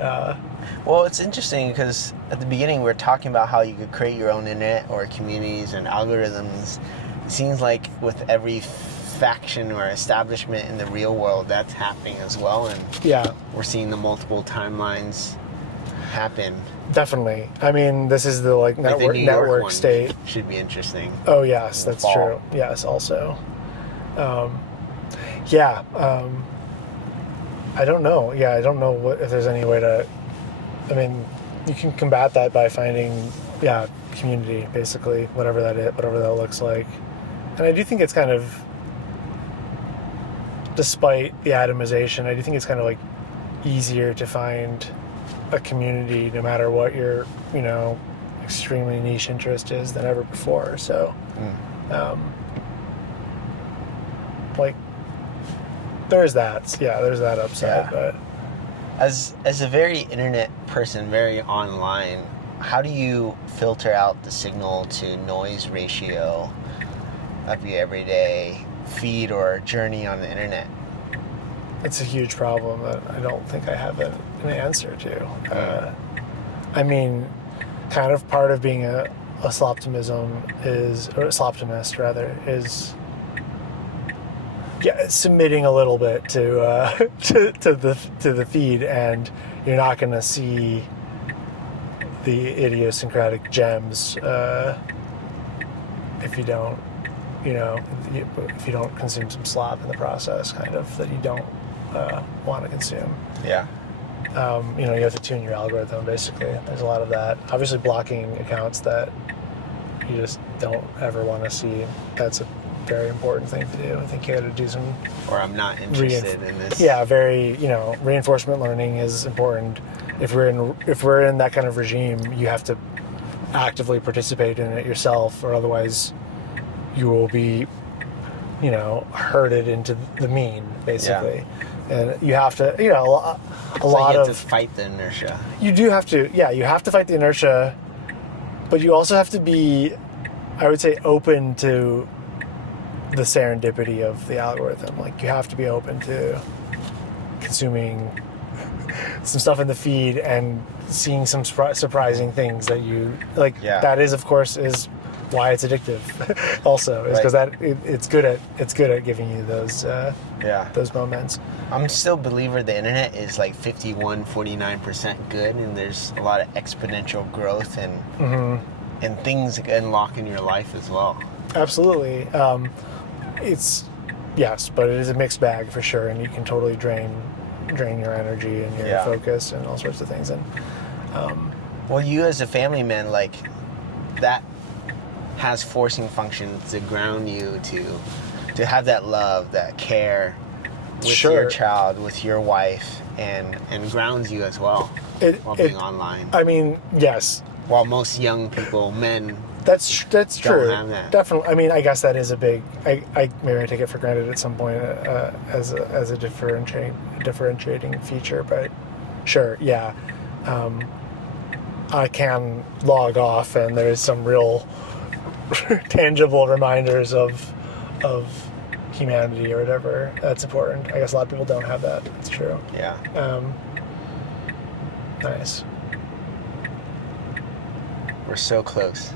well, it's interesting because at the beginning we were talking about how you could create your own internet or communities and algorithms. It seems like with every faction or establishment in the real world, that's happening as well, and we're seeing the multiple timelines happen. Definitely. I mean, this is the network state. Should be interesting. Oh yes, that's true. Yes, also. I don't know. Yeah, I don't know if there's any way to. I mean, you can combat that by finding community, basically, whatever that looks like. And I do think it's kind of, despite the atomization, I do think it's kind of like easier to find a community no matter what your extremely niche interest is than ever before. So there's that upside. But as a very internet person, very online, how do you filter out the signal to noise ratio of your everyday feed or journey on the internet? It's a huge problem that I don't think I have an answer to. I mean, kind of part of being a a Sloptimism is, or a Sloptimist rather, is submitting a little bit to to the feed, and you're not going to see the idiosyncratic gems if you don't, if you don't consume some slop in the process, kind of, that you don't want to consume. Yeah. You have to tune your algorithm, basically. There's a lot of that. Obviously, blocking accounts that you just don't ever want to see. That's a very important thing to do. I think you got to do some... Or I'm not interested in this. Yeah, reinforcement learning is important. If we're in that kind of regime, you have to actively participate in it yourself, or otherwise you will be, herded into the mean, basically. Yeah. And you have to, you have to fight the inertia. You do have to, you have to fight the inertia, but you also have to be, I would say, open to the serendipity of the algorithm. Like, you have to be open to consuming some stuff in the feed and seeing some surprising things that you like. Yeah. That is, of course, is why it's addictive. Also, is because it's good at giving you those moments. I'm still a believer the internet is like 49% good, and there's a lot of exponential growth and things unlock in your life as well. Absolutely. But it is a mixed bag for sure, and you can totally drain your energy and your focus and all sorts of things. And well, you as a family man, like, that has forcing functions to ground you, to have that love, that care with your child, with your wife, and grounds you as well while being online. I mean, yes. While most young people, men, that's true. Have that. Definitely. I mean, I guess that is a big. I take it for granted at some point as a differentiating feature, but sure, yeah. I can log off, and there's some real tangible reminders of humanity or whatever. That's important. I guess a lot of people don't have that. That's true. Yeah. Nice. We're so close.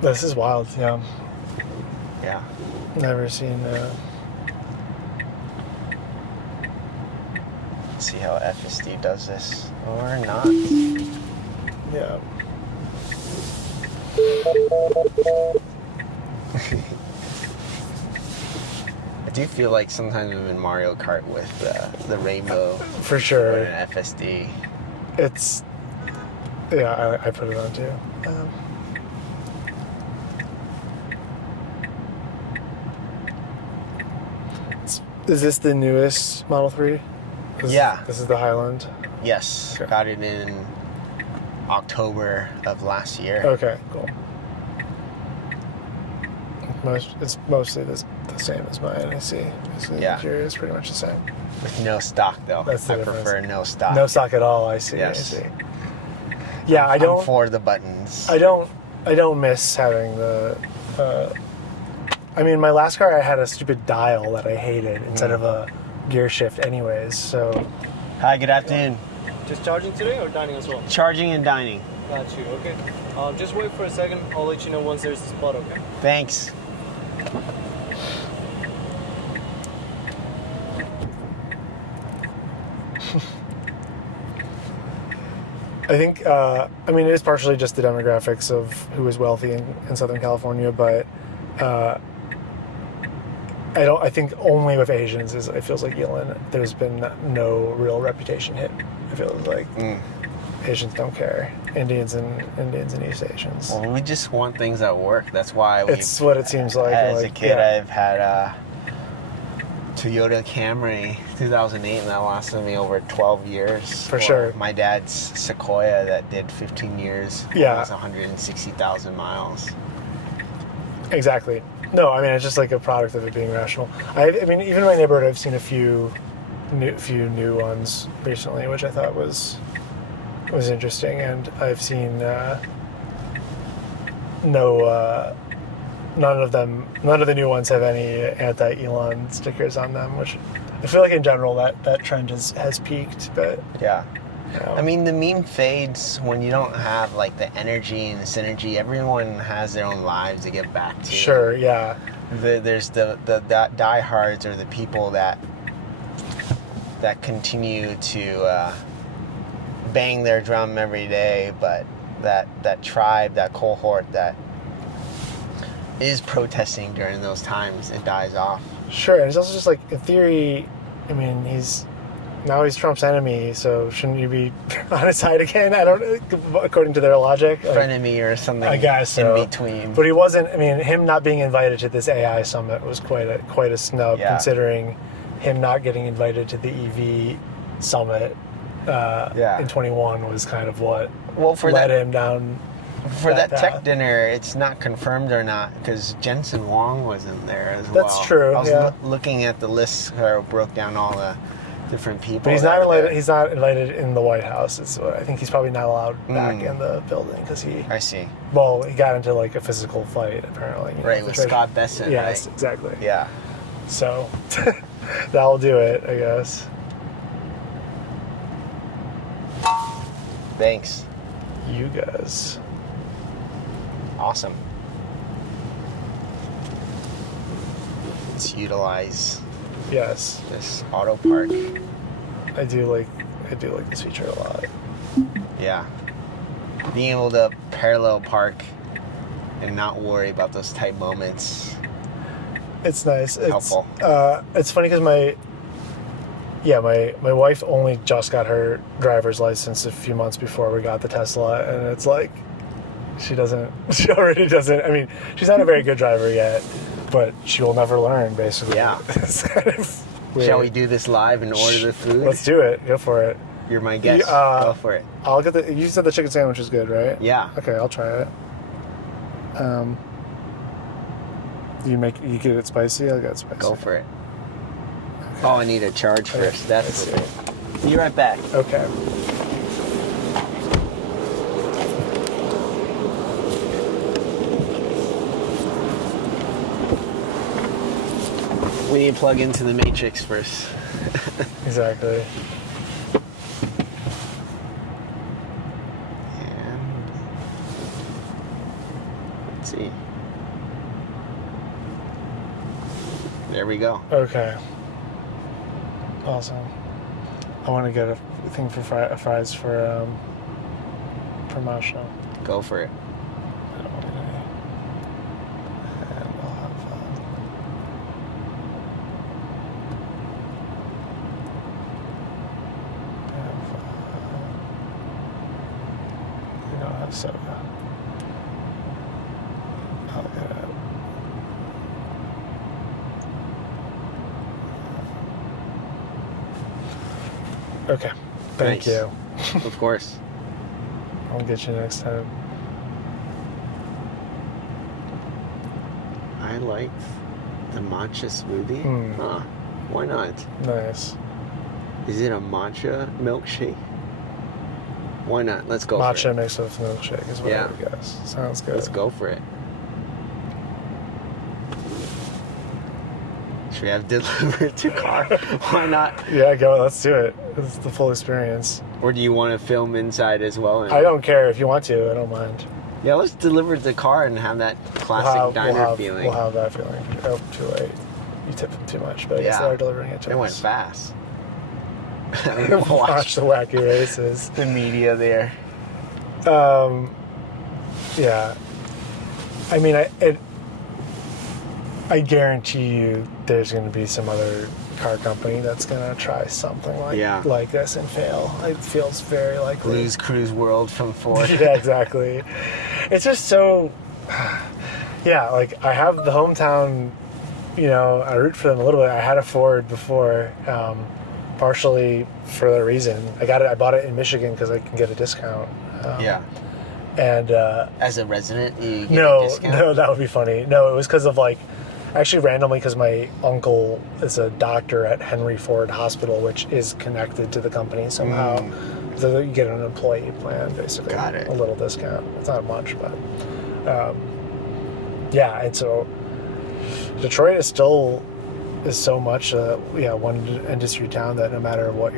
This is wild, yeah. Yeah. Never seen... See how FSD does this, or not. Yeah. I do feel like sometimes I'm in Mario Kart with the rainbow. For sure. Or an FSD. It's... Yeah, I put it on too. Is this the newest Model 3? This is the Highland? Yes. Okay. Got it in October of last year. Okay, cool. It's mostly the same as mine, I see. The interior is pretty much the same. With no stock, though. That's the difference. Prefer no stock. No stock at all, I see. Yes. I see. Yeah, I'm for the buttons. I don't miss having the... I mean, my last car, I had a stupid dial that I hated instead of a gear shift anyways, so... Hi, good afternoon. Just charging today or dining as well? Charging and dining. Got you, okay. Just wait for a second. I'll let you know once there's a spot, okay? Thanks. I think, it is partially just the demographics of who is wealthy in Southern California, but I think only with Asians it feels like Elon, there's been no real reputation hit. It feels like Asians don't care. Indians and East Asians. Well, we just want things that work. That's why it's what it seems like. As a kid, I've had a Toyota Camry 2008, and that lasted me over 12 years. For sure. My dad's Sequoia that did 15 years. Yeah. It was 160,000 miles. Exactly. No, I mean, it's just like a product of it being rational. I mean, even in my neighborhood, I've seen a few new ones recently, which I thought was interesting, and I've seen none of the new ones have any anti-Elon stickers on them, which I feel like in general that trend has peaked. But yeah, I mean, the meme fades when you don't have like the energy and the synergy. Everyone has their own lives to get back to. Sure, yeah. There's the diehards, or the people that continue to bang their drum every day, but that tribe, that cohort that is protesting during those times, it dies off. Sure, and it's also just like, in theory, I mean, he's Trump's enemy, so shouldn't you be on his side again? I don't, according to their logic. Frenemy or something. I guess so. In between. But he wasn't. I mean, him not being invited to this AI summit was quite a snub, considering him not getting invited to the EV summit in 21 was kind of what led him down. For that tech dinner, it's not confirmed or not, because Jensen Huang wasn't there as well. That's true. I was looking at the list where it broke down all the different people. But he's not invited. He's not invited in the White House. I think he's probably not allowed back in the building because he. I see. Well, he got into like a physical fight apparently. Right, with Scott Besson. Yes, right? Exactly. Yeah. So that'll do it, I guess. Thanks. You guys. Awesome. Let's utilize this auto park. I do like this feature a lot. Yeah. Being able to parallel park and not worry about those tight moments. It's nice. It's helpful. It's funny because my wife only just got her driver's license a few months before we got the Tesla, and it's like she already doesn't. I mean, she's not a very good driver yet, but she will never learn, basically. Yeah. It's kind of weird. Shall we do this live and order the food? Let's do it. Go for it. You're my guest. Go for it. I'll get you said the chicken sandwich is good, right? Yeah. Okay, I'll try it. You get it spicy? I'll get it spicy. Go for it. Okay. Oh, I need a charge first. That's it. Be right back. Okay. We need to plug into the matrix first. Exactly. And let's see. There we go. Okay. Awesome. I want to get a thing for fries for Masha. Go for it. I don't want any. And I'll have we don't have soda. I'll get it. Okay. Thank you. Of course. I'll get you next time. I like the matcha smoothie. Huh. Why not? Nice. Is it a matcha milkshake? Why not? Let's go matcha for it. mixed with milkshake is what I would guess. Sounds good. Let's go for it. Should we have delivered to car? Why not? Yeah, go. Let's do it. It's the full experience. Or do you want to film inside as well? I don't care if you want to. I don't mind. Yeah, let's deliver the car and have that classic diner feeling. We'll have that feeling. Oh, too late. You tipped them too much, but I guess they're delivering it to us. It went fast. Watch the wacky races. The media there. Yeah. I mean, I guarantee you there's going to be some other car company that's going to try something like this and fail. It feels very likely. Lose Cruise World from Ford. Yeah, exactly. It's just so... Yeah, like, I have the hometown, I root for them a little bit. I had a Ford before, partially for that reason. I bought it in Michigan because I can get a discount. Yeah. And... as a resident, you get a discount? No, that would be funny. No, it was because of, actually randomly because my uncle is a doctor at Henry Ford Hospital, which is connected to the company somehow. So you get an employee plan, basically. Got it. A little discount. It's not much, but... yeah, and so Detroit is still is so much one industry town that no matter what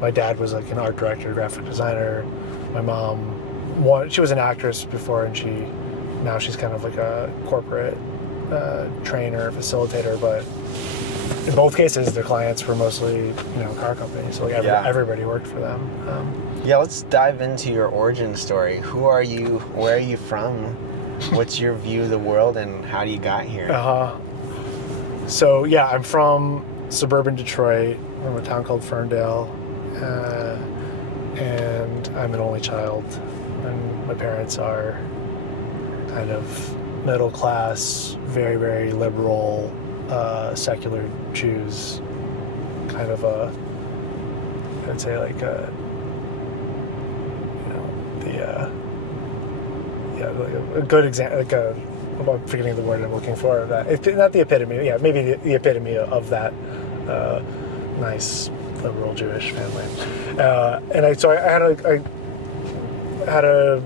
my dad was like an art director, graphic designer. My mom, she was an actress before, and now she's kind of like a corporate trainer, facilitator, but in both cases their clients were mostly car companies, so like everybody worked for them. Let's dive into your origin story. Who are you? Where are you from? What's your view of the world, and how do you got here? So I'm from suburban Detroit, from a town called Ferndale, and I'm an only child, and my parents are kind of middle class, very, very liberal, secular Jews, kind of I would say like a good example, I'm forgetting the word I'm looking for. Not the epitome, maybe the epitome of that nice liberal Jewish family. And I had a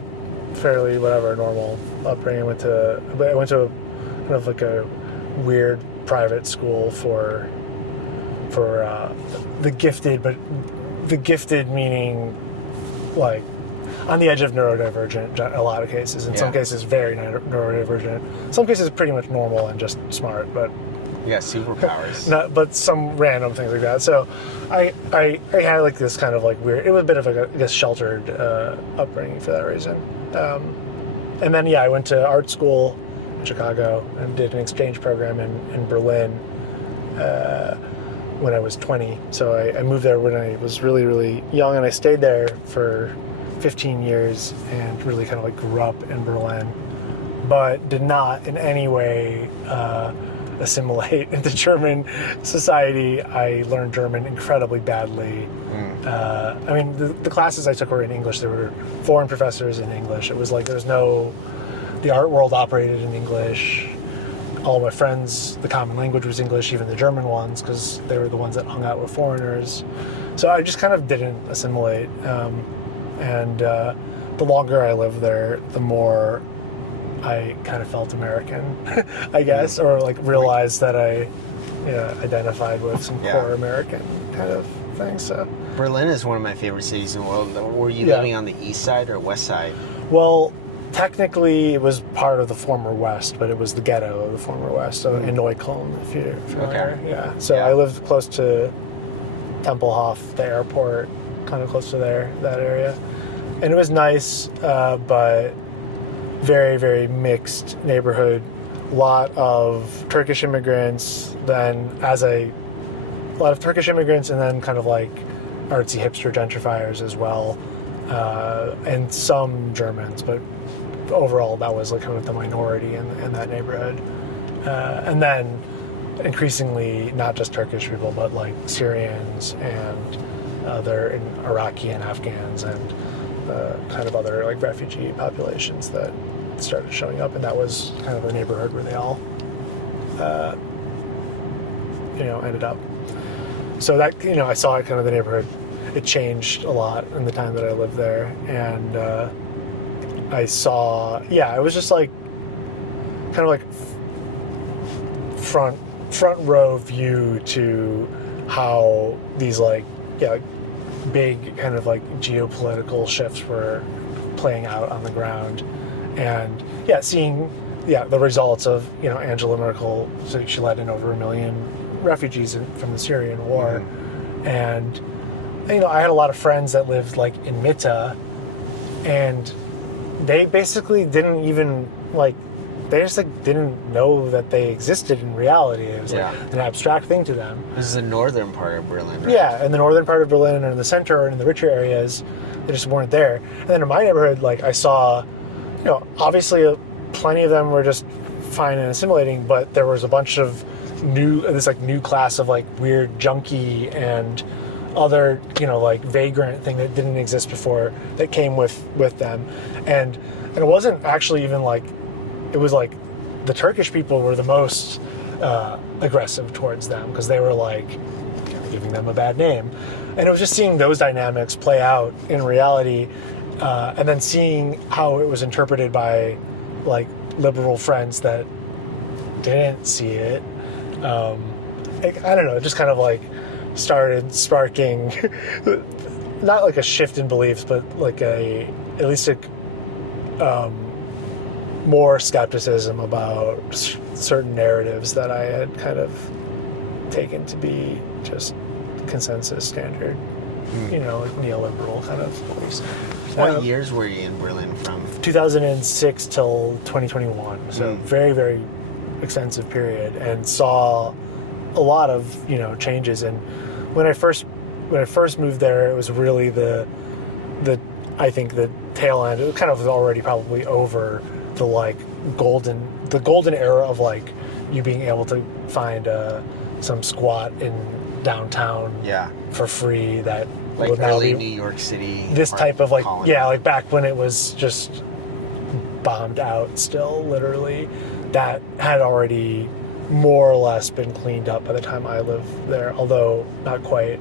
fairly normal upbringing. I went to kind of like a weird private school for the gifted, but the gifted meaning like on the edge of neurodivergent in a lot of cases. In some cases, very neurodivergent. Some cases, pretty much normal and just smart, but you got superpowers. But some random things like that. So I had like this kind of like weird. It was a bit of a sheltered upbringing for that reason. And then I went to art school in Chicago and did an exchange program in Berlin when I was 20. So I moved there when I was really, really young, and I stayed there for 15 years and really kind of like grew up in Berlin, but did not in any way assimilate into German society. I learned German incredibly badly. The classes I took were in English. There were foreign professors in English. It was like the art world operated in English. All my friends, the common language was English, even the German ones, because they were the ones that hung out with foreigners. So I just kind of didn't assimilate. And the longer I lived there, the more I kind of felt American, I guess, or like realized that I identified with some core American kind of thing. So Berlin is one of my favorite cities in the world. Were you living on the east side or west side? Well, technically it was part of the former West, but it was the ghetto of the former West, so in Neukölln, if you're familiar. Okay. So I lived close to Tempelhof, the airport, kind of close to that area. And it was nice, but very, very mixed neighborhood. A lot of Turkish immigrants, then a lot of Turkish immigrants, and then kind of like artsy hipster gentrifiers as well, and some Germans, but overall that was like kind of the minority in that neighborhood. And then increasingly not just Turkish people, but like Syrians and other Iraqi and Afghans and kind of other like refugee populations that started showing up, and that was kind of the neighborhood where they all ended up. So that I saw it kind of the neighborhood. It changed a lot in the time that I lived there, and I saw it was just like kind of like front row view to how these big kind of like geopolitical shifts were playing out on the ground, and seeing the results of Angela Merkel. So she let in over 1 million refugees from the Syrian war, and I had a lot of friends that lived like in Mitte, and they basically didn't even they just didn't know that they existed in reality. It was like an abstract thing to them. This is the northern part of Berlin, right? Yeah, in the northern part of Berlin and in the center and in the richer areas, they just weren't there. And then in my neighborhood, I saw, obviously plenty of them were just fine and assimilating, but there was a bunch of new class of weird junkie and other, vagrant thing that didn't exist before that came with them. And it wasn't actually even it was the Turkish people were the most aggressive towards them because they were giving them a bad name. And it was just seeing those dynamics play out in reality, and then seeing how it was interpreted by liberal friends that didn't see it. I don't know, just kind of like started sparking, not like a shift in beliefs, but like at least more skepticism about certain narratives that I had kind of taken to be just consensus standard, like neoliberal kind of beliefs. What years were you in Berlin from? 2006 till 2021, so very, very extensive period, and saw a lot of changes. And when I first moved there, it was really the I think the tail end. It kind of was already probably over the golden era of like you being able to find some squat in downtown for free that like would now early be New York City. this type of like colony. like back when it was just bombed out still, literally, that had already more or less been cleaned up by the time I lived there, although not quite.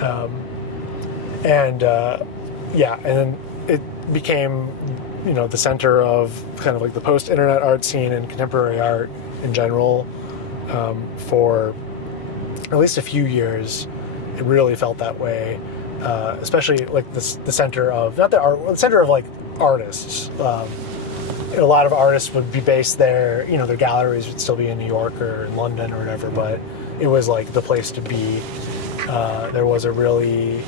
And then it became the center of kind of like the post-internet art scene and contemporary art in general for at least a few years. It really felt that way, especially like the center of the center of like artists. A lot of artists would be based there. Their galleries would still be in New York or in London or whatever, but it was like the place to be. There was a really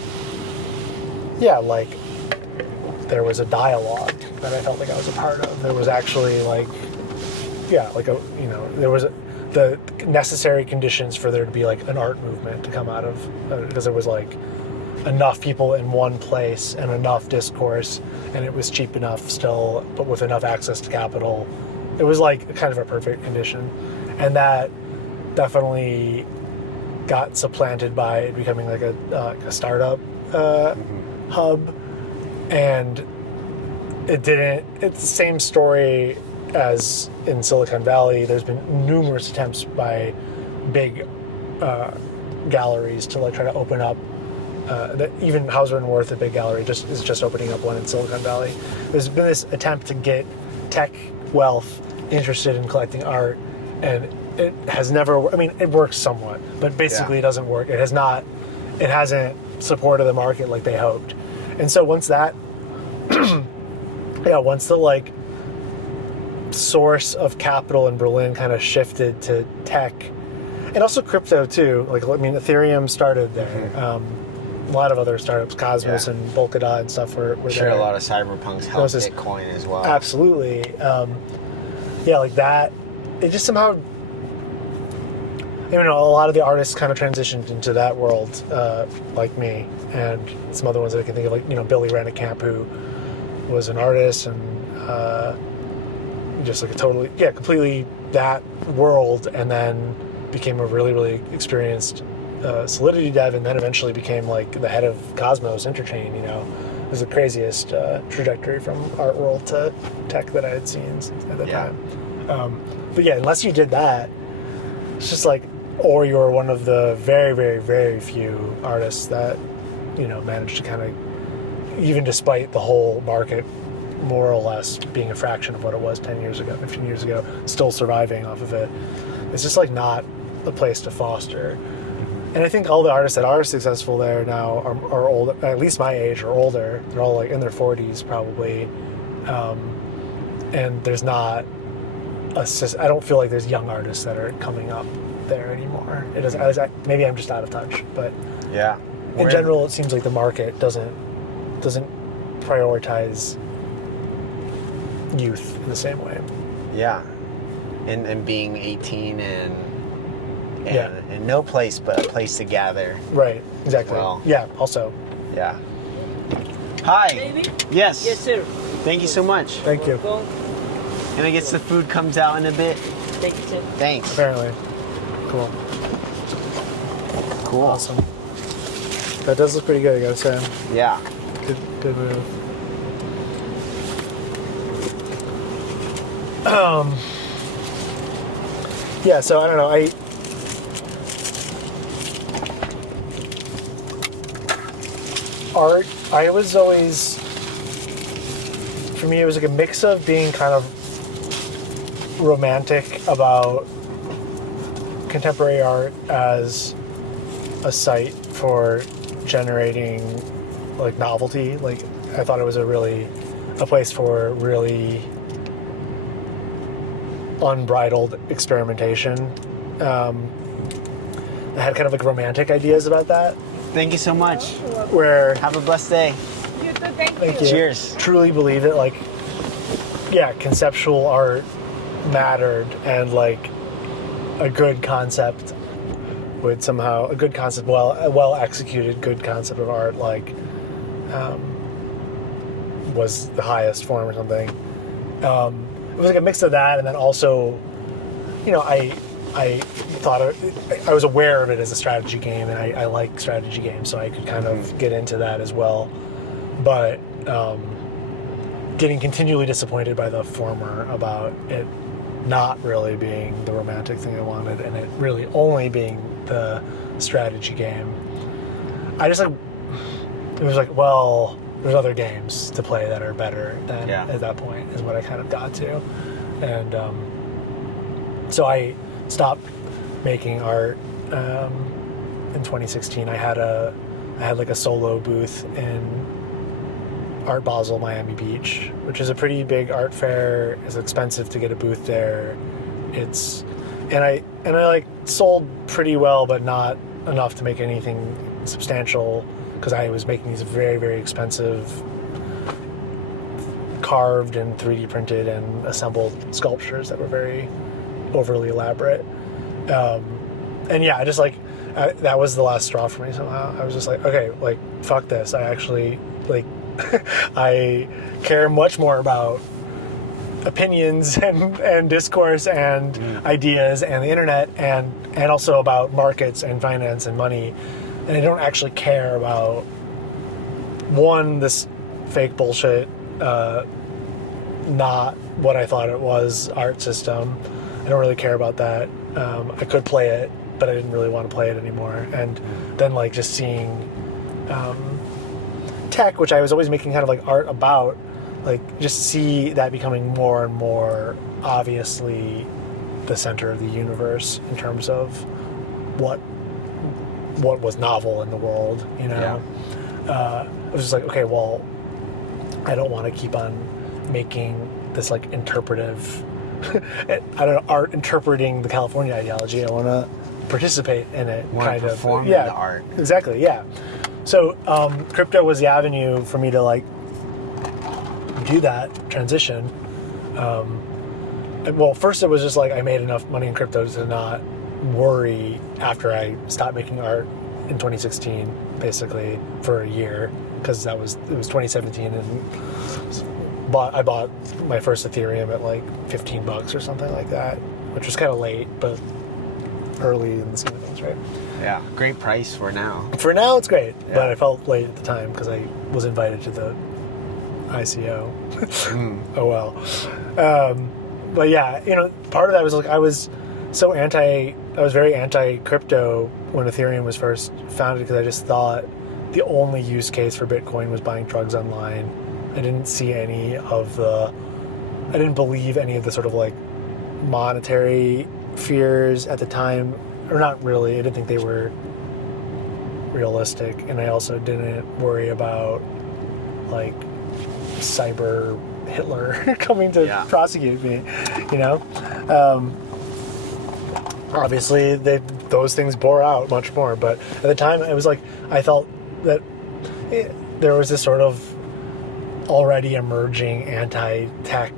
there was a dialogue that I felt like I was a part of. There was actually there was the necessary conditions for there to be like an art movement to come out of, because there was like enough people in one place and enough discourse, and it was cheap enough still, but with enough access to capital. It was like kind of a perfect condition, and that definitely got supplanted by it becoming like a startup hub. And it's the same story as in Silicon Valley. There's been numerous attempts by big galleries to like try to open up, that even Hauser and Wirth, a big gallery, is just opening up one in Silicon Valley. There's been this attempt to get tech wealth interested in collecting art, and it has never, it works somewhat, but basically it doesn't work. It hasn't supported the market like they hoped. And so once that, once the like source of capital in Berlin kind of shifted to tech, and also crypto too. Ethereum started there. A lot of other startups, Cosmos and Polkadot and stuff were sure, there. a lot of cyberpunks helped Bitcoin as well. Absolutely. Like that. It just somehow, a lot of the artists kind of transitioned into that world, like me, and some other ones that I can think of, like, Billy Rannekamp, who was an artist and just like a totally, completely that world, and then became a really, really experienced Solidity dev, and then eventually became like the head of Cosmos Interchain. It was the craziest trajectory from art world to tech that I had seen at the time. But unless you did that, it's just like, or you're one of the very, very, very few artists that, managed to kind of, even despite the whole market more or less being a fraction of what it was 10 years ago, 15 years ago, still surviving off of it. It's just like not a place to foster. And I think all the artists that are successful there now are old, at least my age, or older. They're all like in their 40s probably. And there's not I don't feel like there's young artists that are coming up there anymore. It is, maybe I'm just out of touch, but in general, it seems like the market doesn't prioritize youth in the same way. Yeah, and being 18 and no place but a place to gather. Right. Exactly. Well, Also. Yeah. Hi. Baby? Yes. Yes, sir. Thank you so much. Thank you. And I guess the food comes out in a bit. Thank you, sir. Thanks. Apparently. Cool. Awesome. That does look pretty good, I gotta say. Yeah. Good move. So I don't know. Art, I was always, for me, it was like a mix of being kind of romantic about contemporary art as a site for generating like novelty. Like I thought it was a place for really unbridled experimentation. I had kind of like romantic ideas about that. Thank you so much. Where have a blessed day. You too, thank you. Cheers. Truly believe that like, yeah, conceptual art mattered, and like a good concept would somehow, a good concept, a well executed good concept of art like was the highest form or something. It was like a mix of that, and then also, you know, I was aware of it as a strategy game, and I like strategy games, so I could kind of get into that as well. But getting continually disappointed by the former about it not really being the romantic thing I wanted, and it really only being the strategy game. I just like, it was like, well, there's other games to play that are better than at that point, is what I kind of got to. And so I stopped making art in 2016. I had like a solo booth in Art Basel, Miami Beach, which is a pretty big art fair. It's expensive to get a booth there. And I like sold pretty well, but not enough to make anything substantial, because I was making these very, very expensive carved and 3D printed and assembled sculptures that were very overly elaborate. And yeah, I just like, that was the last straw for me somehow. I was just like, okay, like, fuck this. I actually, like, I care much more about opinions and discourse and ideas and the internet and also about markets and finance and money. And I don't actually care about, one, this fake bullshit, not what I thought it was, art system. I don't really care about that. I could play it, but I didn't really want to play it anymore. And then like just seeing tech, which I was always making kind of like art about, like just see that becoming more and more obviously the center of the universe in terms of what was novel in the world, you know? I was just like, okay, well, I don't want to keep on making this like interpretive, I don't know, art interpreting the California ideology. I want to participate in it, kind of. Perform in the art. Exactly, yeah. So crypto was the avenue for me to like do that transition. Well, first it was just like I made enough money in crypto to not worry after I stopped making art in 2016, basically for a year, because it was 2017, and I bought my first Ethereum at like $15 or something like that, which was kind of late, but early in the scheme of things, right? Yeah, great price for now. For now, it's great, but I felt late at the time because I was invited to the ICO. Oh well. But yeah, you know, part of that was like I was very anti-crypto when Ethereum was first founded, because I just thought the only use case for Bitcoin was buying drugs online. I didn't believe any of the sort of like monetary fears at the time, or not really. I didn't think they were realistic, and I also didn't worry about like cyber Hitler coming to prosecute me, you know? Obviously, those things bore out much more, but at the time, it was like, I felt that there was this sort of already emerging anti-tech,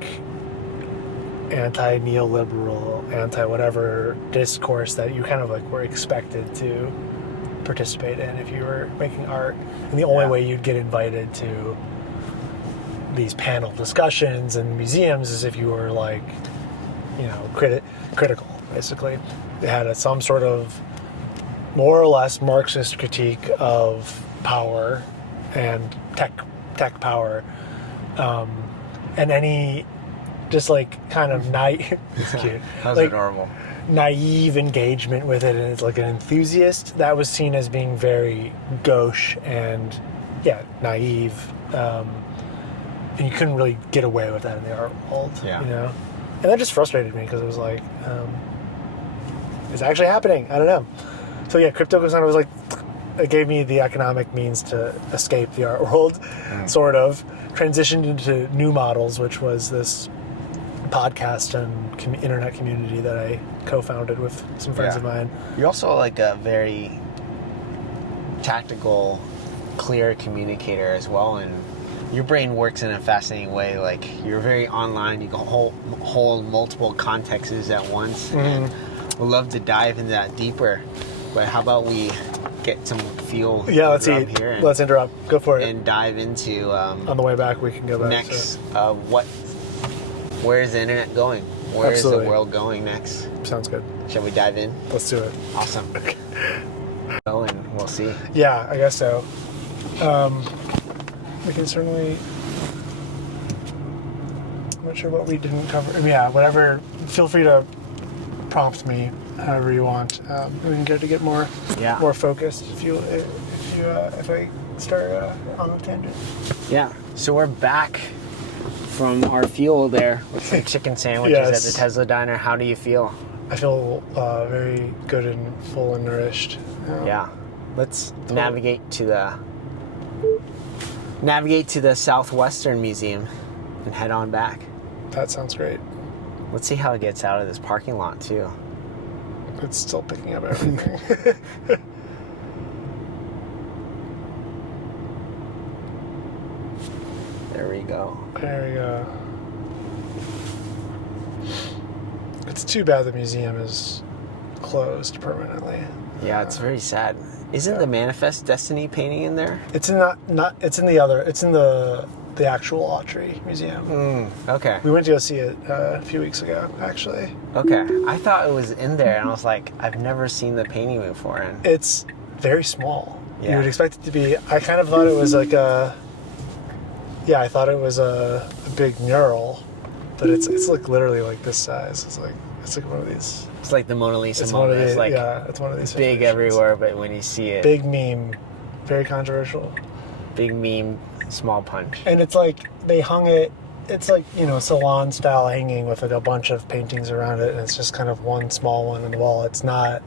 anti-neoliberal, anti-whatever discourse that you kind of like were expected to participate in if you were making art. And the only way you'd get invited to these panel discussions and museums is if you were like, you know, critical, basically. It had some sort of more or less Marxist critique of power and tech power, and any just like kind of naive, That's like, adorable. Naive engagement with it, and it's like an enthusiast that was seen as being very gauche and naive, and you couldn't really get away with that in the art world, you know. And that just frustrated me because it was like, is actually happening. I don't know. So yeah, crypto kind of was like, it gave me the economic means to escape the art world, sort of. Transitioned into new models, which was this podcast and internet community that I co-founded with some friends of mine. You're also like a very tactical, clear communicator as well, and your brain works in a fascinating way. Like, you're very online, you can hold multiple contexts at once, and we'd love to dive into that deeper. But how about we get some feel? Yeah, let's see. Let's interrupt. Go for it. And dive into on the way back we can go back next. Where is the internet going? Where is the world going next? Sounds good. Shall we dive in? Let's do it. Awesome. And we'll see. Yeah, I guess so. We can certainly. I'm not sure what we didn't cover. I mean, yeah, whatever. Feel free to prompt me however you want. We can get more focused if I start on a tangent. Yeah. So we're back from our fuel there with some chicken sandwiches at the Tesla diner. How do you feel? I feel very good and full and nourished. Yeah. Let's navigate to the Southwestern Museum and head on back. That sounds great. Let's see how it gets out of this parking lot too. It's still picking up everything. There we go. There we go. It's too bad the museum is closed permanently. Yeah, it's very sad. Isn't the Manifest Destiny painting in there? It's in the actual Autry Museum. Okay. We went to go see it a few weeks ago, actually. Okay. I thought it was in there, and I was like, I've never seen the painting before. And it's very small. Yeah. You would expect it to be. I kind of thought it was like a. Yeah, I thought it was a big mural, but it's like literally like this size. It's like one of these. It's like the Mona Lisa it's moment. One of these, it's like it's one of these. Big everywhere, but when you see it, big meme, very controversial. Big meme, small punch. And it's like they hung it. It's like, salon style hanging with like a bunch of paintings around it, and it's just kind of one small one on the wall. It's not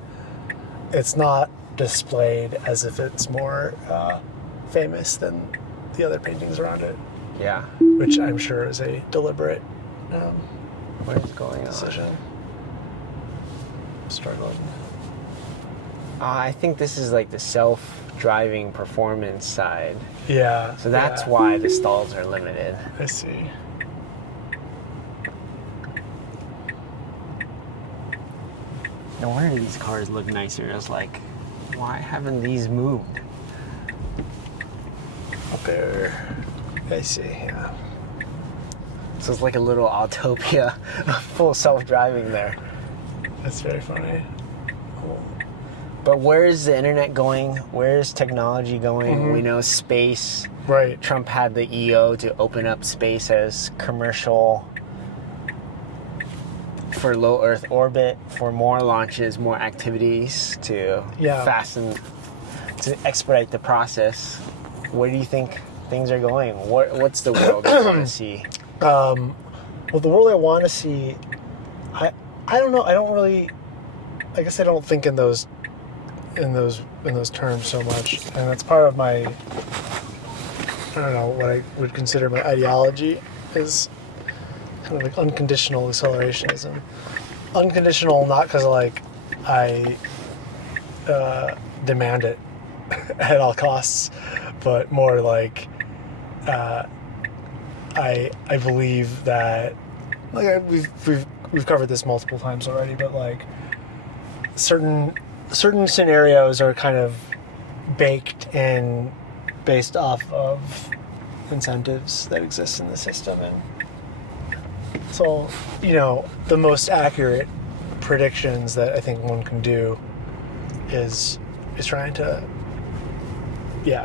displayed as if it's more famous than the other paintings around it. Yeah. Which I'm sure is a deliberate what is going decision. on? Struggling. I think this is like the self-driving performance side. Yeah. So that's why the stalls are limited. I see. No wonder these cars look nicer. I was like, why haven't these moved? Up there. I see, yeah. So it's like a little Autopia, full self-driving there. That's very funny. Cool. But where is the internet going? Where is technology going? Mm-hmm. We know space. Right. Trump had the EO to open up space as commercial for low Earth orbit, for more launches, more activities to to expedite the process. Where do you think things are going? What's the world you want to see? Well, the world I want to see, I don't know. I guess I don't think in those terms so much, and that's part of my. I don't know what I would consider my ideology is kind of like unconditional accelerationism. Unconditional, not because I demand it at all costs, but more like I believe that we've covered this multiple times already, but like certain scenarios are kind of baked in based off of incentives that exist in the system, and so the most accurate predictions that I think one can do is trying to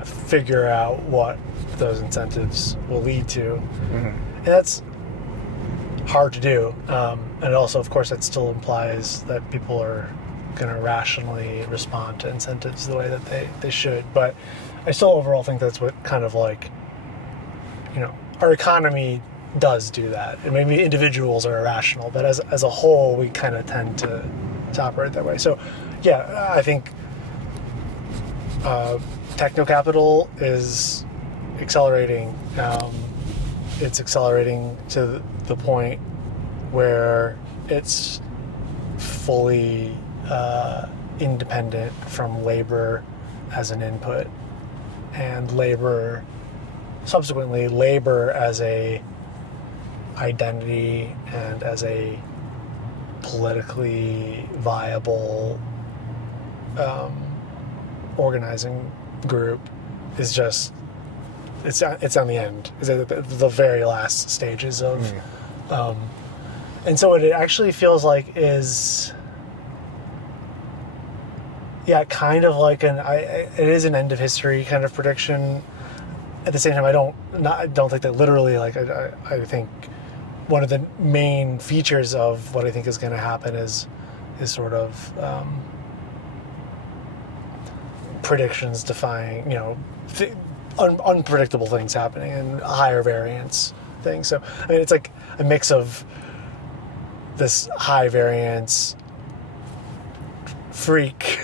figure out what those incentives will lead to. Mm-hmm. And that's hard to do, and also of course that still implies that people are going to rationally respond to incentives the way that they should, but I still overall think that's what kind of like our economy does do that, and maybe individuals are irrational, but as a whole we kind of tend to operate that way. So, yeah, I think techno capital is accelerating. It's accelerating to the point where it's fully independent from labor as an input, and subsequently labor as a identity and as a politically viable organizing group is just it's on the end. It's at the very last stages of and so what it actually feels like is kind of like it is an end of history kind of prediction. At the same time, I don't think that literally, like, I think one of the main features of what I think is going to happen is sort of predictions defying, unpredictable things happening and higher variance things. So, I mean, it's like a mix of this high variance freak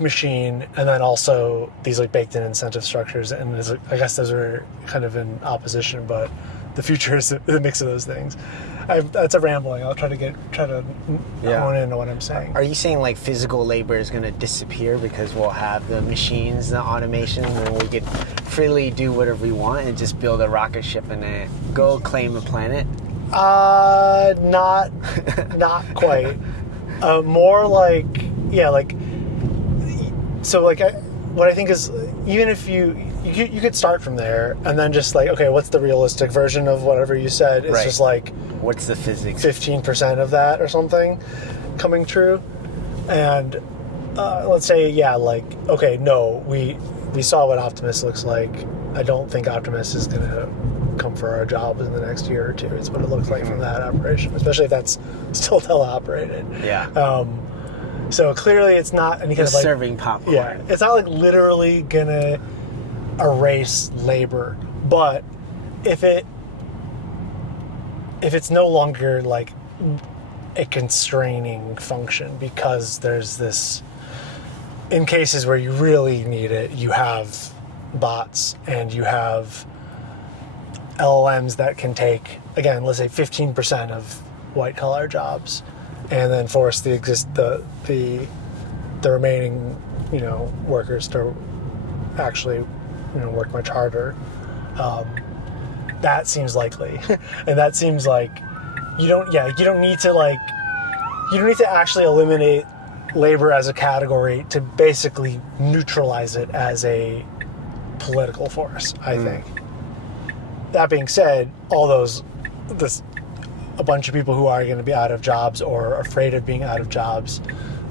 machine, and then also these like baked in incentive structures, and I guess those are kind of in opposition, but the future is the mix of those things. That's a rambling. I'll try to hone into what I'm saying. Are you saying like physical labor is going to disappear because we'll have the machines, the automation, and we could freely do whatever we want and just build a rocket ship and go claim a planet? Not quite. More like, what I think is, even if you could start from there and then just like, okay, what's the realistic version of whatever you said? It's just like, what's the physics? 15% of that or something coming true. And let's say, okay, no, we saw what Optimus looks like. I don't think Optimus is going to come for our jobs in the next year or two. It's what it looks like from that operation, especially if that's still teleoperated. Yeah. So clearly it's not any kind of like serving popcorn. Yeah. It's not like literally gonna erase labor, but if it's no longer like a constraining function because there's this, in cases where you really need it, you have bots and you have LLMs that can take, again, let's say 15% of white collar jobs, and then force the remaining, workers to actually, work much harder. That seems likely, and that seems like you don't need to actually eliminate labor as a category to basically neutralize it as a political force, I think. That being said, a bunch of people who are going to be out of jobs or afraid of being out of jobs,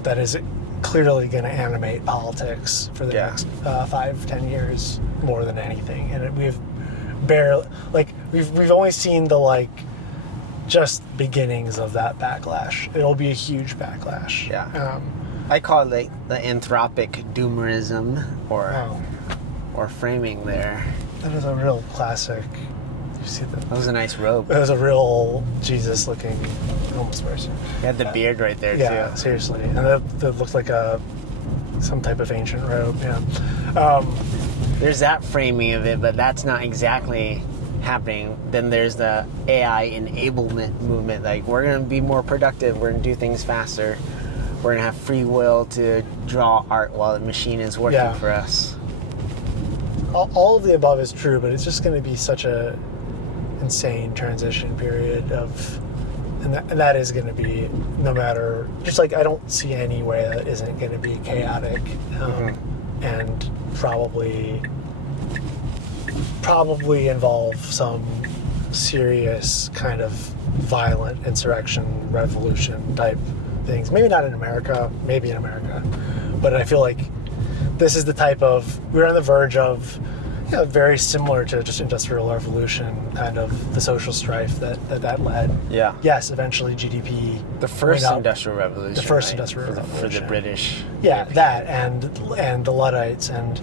that is clearly going to animate politics for the next 5-10 years more than anything. And we've barely, we've only seen the just beginnings of that backlash. It'll be a huge backlash. Yeah. I call it the anthropic doomerism or framing there. That is a real classic. You see that? That was a nice robe. That was a real Jesus-looking homeless person. He had the beard right there, too. Yeah, seriously. And that looked like some type of ancient robe, yeah. There's that framing of it, but that's not exactly happening. Then there's the AI enablement movement. Like, we're going to be more productive. We're going to do things faster. We're going to have free will to draw art while the machine is working for us. All of the above is true, but it's just going to be such a insane transition period and that is going to be, no matter, just like I don't see any way that isn't going to be chaotic and probably involve some serious kind of violent insurrection, revolution type things. Maybe not in America, maybe in America, but I feel like this is the type of, we're on the verge of, very similar to just Industrial Revolution, kind of the social strife that led. Yeah. Yes, eventually GDP. The first Industrial Revolution. The first Industrial Revolution. For the British. Yeah, European. That and the Luddites and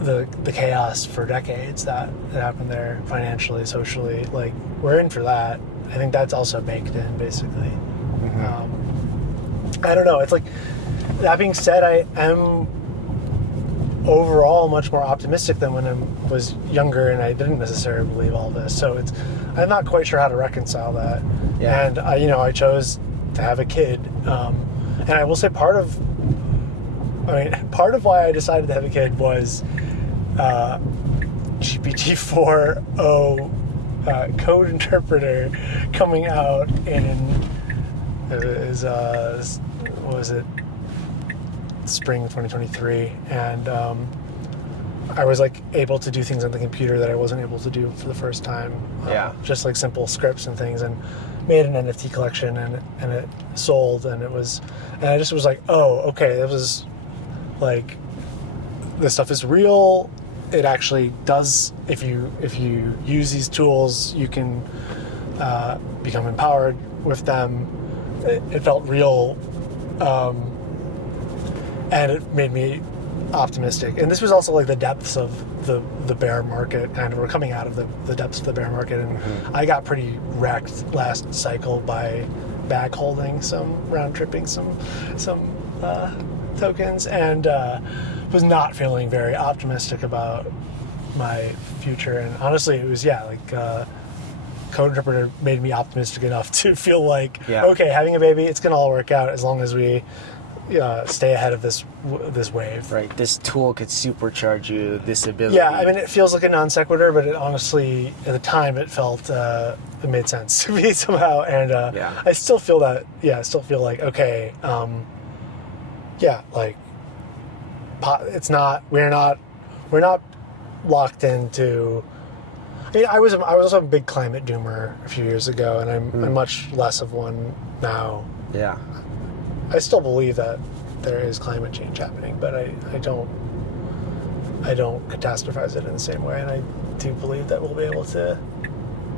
the chaos for decades that happened there, financially, socially. Like, we're in for that. I think that's also baked in, basically. I don't know. It's like, that being said, I am overall much more optimistic than when I was younger and I didn't necessarily believe all this. So I'm not quite sure how to reconcile that. Yeah. And I chose to have a kid. And I will say part of why I decided to have a kid was GPT-4o code interpreter coming out what was it? Spring 2023, and I was like able to do things on the computer that I wasn't able to do for the first time. Just like simple scripts and things, and made an NFT collection, and it sold, and I just was like, oh, okay, that was like, this stuff is real. It actually does. If you use these tools, you can become empowered with them. It felt real. And it made me optimistic. And this was also like the depths of the bear market, kind of. We're coming out of the depths of the bear market, and I got pretty wrecked last cycle by bag holding round tripping some tokens, and was not feeling very optimistic about my future. And honestly, it was Code Interpreter made me optimistic enough to feel like, okay, having a baby, it's gonna all work out as long as we stay ahead of this wave. Right. This tool could supercharge you, this ability. Yeah, I mean, it feels like a non sequitur, but it honestly, at the time, it felt it made sense to me somehow, and I still feel that. Yeah, I still feel like, okay, like it's not. We're not locked into. I mean, I was also a big climate doomer a few years ago, and I'm much less of one now. Yeah. I still believe that there is climate change happening, but I don't catastrophize it in the same way, and I do believe that we'll be able to.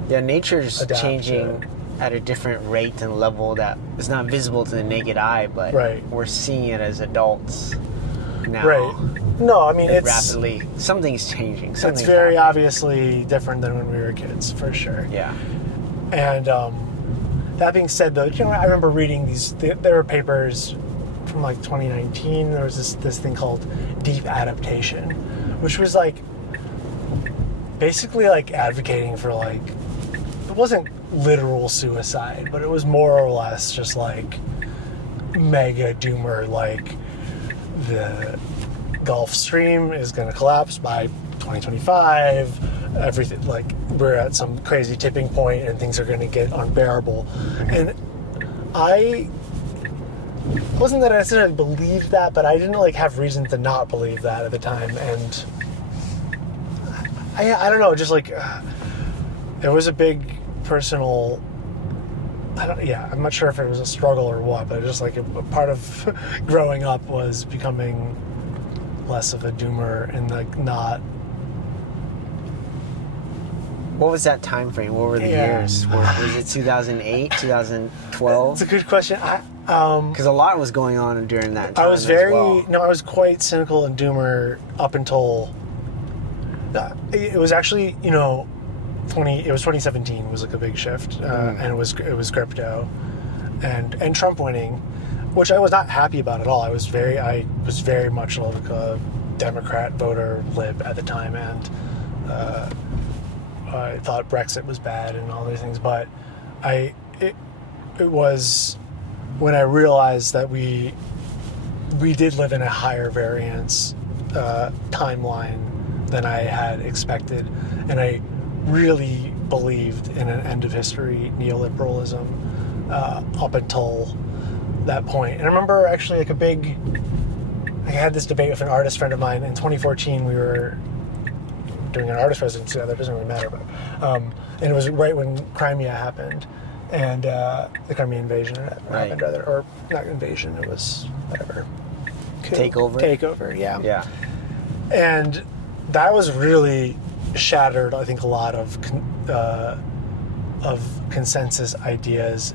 Yeah, nature's changing to at a different rate and level that is not visible to the naked eye, but we're seeing it as adults now. Right. No, I mean, it's rapidly. Something's changing. It's very obviously different than when we were kids, for sure. Yeah. And that being said, though, I remember reading these. There were papers from like 2019. There was this thing called deep adaptation, which was like basically like advocating for like, it wasn't literal suicide, but it was more or less just like mega doomer, like the Gulf Stream is going to collapse by 2025. Everything, like, we're at some crazy tipping point and things are going to get unbearable. And I wasn't that I necessarily believed that, but I didn't like have reason to not believe that at the time. And I don't know, just like it was a big personal. I'm not sure if it was a struggle or what, but just like a part of growing up was becoming less of a doomer and like not. What was that time frame? What were the years? Was it 2008, 2012? It's a good question. Because a lot was going on during that time. I was I was quite cynical and doomer up until it was actually, it was 2017 was like a big shift, and it was crypto, and Trump winning, which I was not happy about at all. I was very much like a Democrat voter lib at the time, and I thought Brexit was bad and all these things, but it was when I realized that we did live in a higher variance timeline than I had expected, and I really believed in an end of history neoliberalism up until that point. And I remember actually I had this debate with an artist friend of mine in 2014. We were doing an artist residency together. It doesn't really matter, but and it was right when Crimea happened, and the Crimean invasion happened, rather, or not invasion. It was whatever. Takeover. Yeah. Yeah. And that was really shattered, I think, a lot of consensus ideas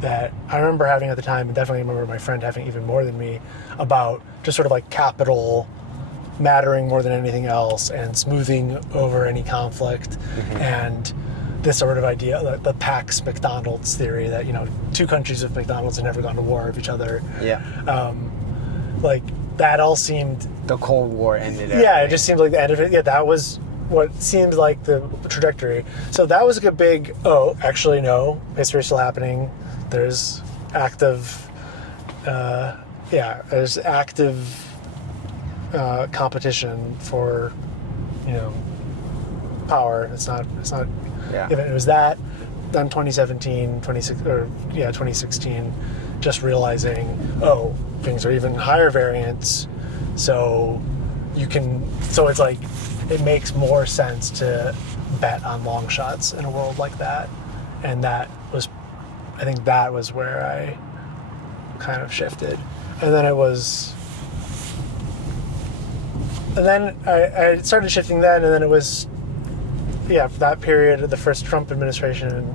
that I remember having at the time, and definitely remember my friend having even more than me, about just sort of like capital mattering more than anything else and smoothing over any conflict, and this sort of idea, the Pax McDonald's theory that, two countries with McDonald's have never gone to war with each other. Yeah. Like, that all seemed... The Cold War ended. Yeah, it just seemed like the end of it. Yeah, that was what seemed like the trajectory. So that was like a big, actually, no, history's still happening. There's active... there's active competition for, power. It's not. Yeah. It was that. Then 2016, just realizing, things are even higher variance. So it's like it makes more sense to bet on long shots in a world like that, and I think that was where I kind of shifted, and then I started shifting then, and then it was that period of the first Trump administration,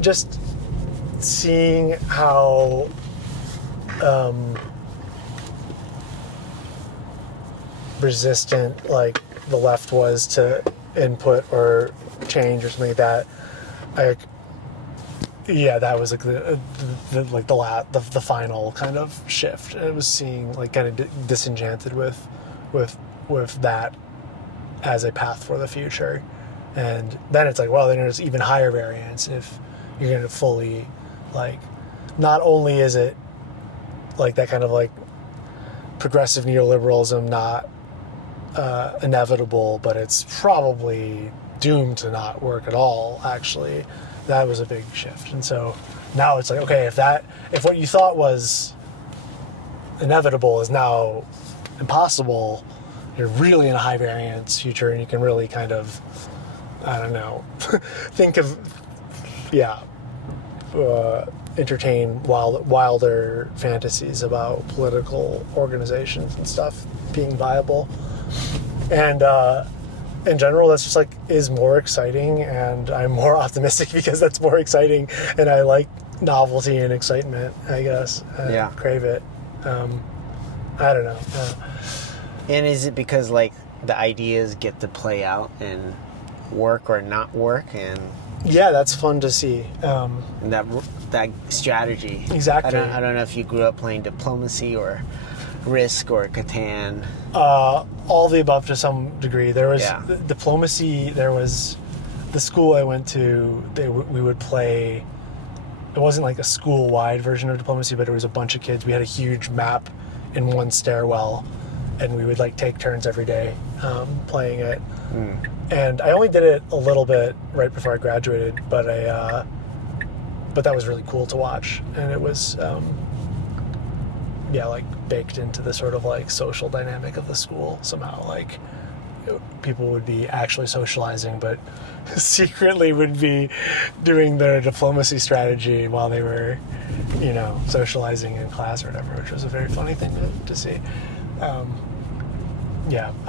just seeing how resistant like the left was to input or change or something like that. That was like the final kind of shift. It was seeing like kind of disenchanted with that as a path for the future, and then it's like, well, then there's even higher variance if you're going to fully like, not only is it like that kind of like progressive neoliberalism not inevitable, but it's probably doomed to not work at all. Actually, that was a big shift, and so now it's like, okay, if what you thought was inevitable is now impossible, you're really in a high variance future, and you can really kind of, I don't know, think of, entertain wilder fantasies about political organizations and stuff being viable. And in general, that's just like is more exciting, and I'm more optimistic because that's more exciting, and I like novelty and excitement, I guess. I crave it. I don't know. And is it because like the ideas get to play out and work or not work, and that's fun to see. And that strategy. Exactly. I don't know if you grew up playing diplomacy or Risk or Catan. All the above to some degree. There was diplomacy. There was the school I went to. We would play. It wasn't like a school-wide version of diplomacy, but it was a bunch of kids. We had a huge map in one stairwell, and we would like take turns every day playing it. And I only did it a little bit right before I graduated, but that was really cool to watch, and it was like baked into the sort of like social dynamic of the school somehow. Like people would be actually socializing, but secretly would be doing their diplomacy strategy while they were, socializing in class or whatever, which was a very funny thing to see. I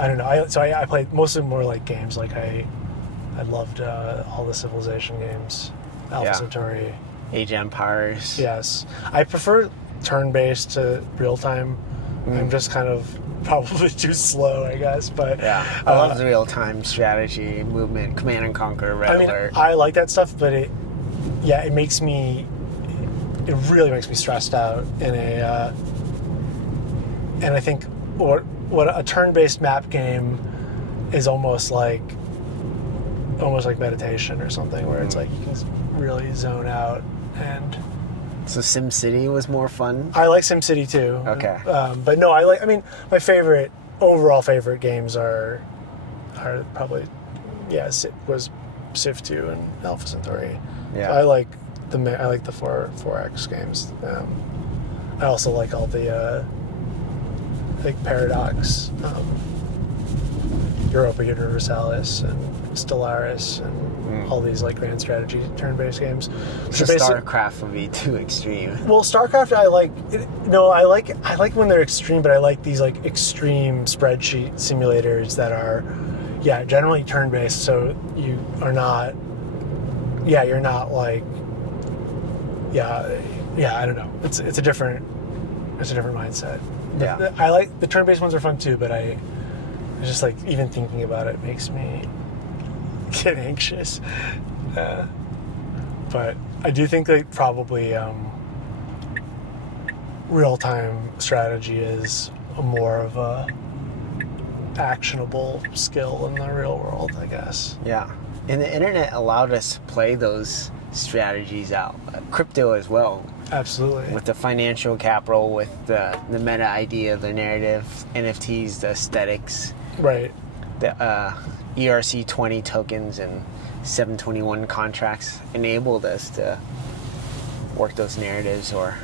don't know. I played most of them more like games. Like I loved all the Civilization games, Alpha Centauri, Age of Empires. Yes, I prefer turn-based to real-time. I'm just kind of probably too slow, I guess. But I love the real-time strategy, movement, Command and Conquer, Red Alert. I like that stuff, but it really makes me stressed out in a. And I think what a turn-based map game is almost like meditation or something, where it's like you can really zone out. And so SimCity was more fun? I like SimCity too. Okay. But no, my overall favorite games are probably, was Civ 2 and Alpha Centauri. Yeah. I like the 4X games. I also like all the like Paradox, Europa Universalis, and Stellaris, and all these like grand strategy turn-based games. So StarCraft would be too extreme. Well, StarCraft I like. I like when they're extreme, but I like these like extreme spreadsheet simulators that are, generally turn-based. So you are not. You're not like. I don't know. It's a different mindset. Yeah. I like the turn-based ones are fun too, but it's just like even thinking about it makes me get anxious. But I do think that probably real-time strategy is more of a actionable skill in the real world, I guess. Yeah. And the internet allowed us to play those strategies out. Crypto as well. Absolutely. With the financial capital, with the meta idea, the narrative, NFTs, the aesthetics. Right. The ERC20 tokens and 721 contracts enabled us to work those narratives or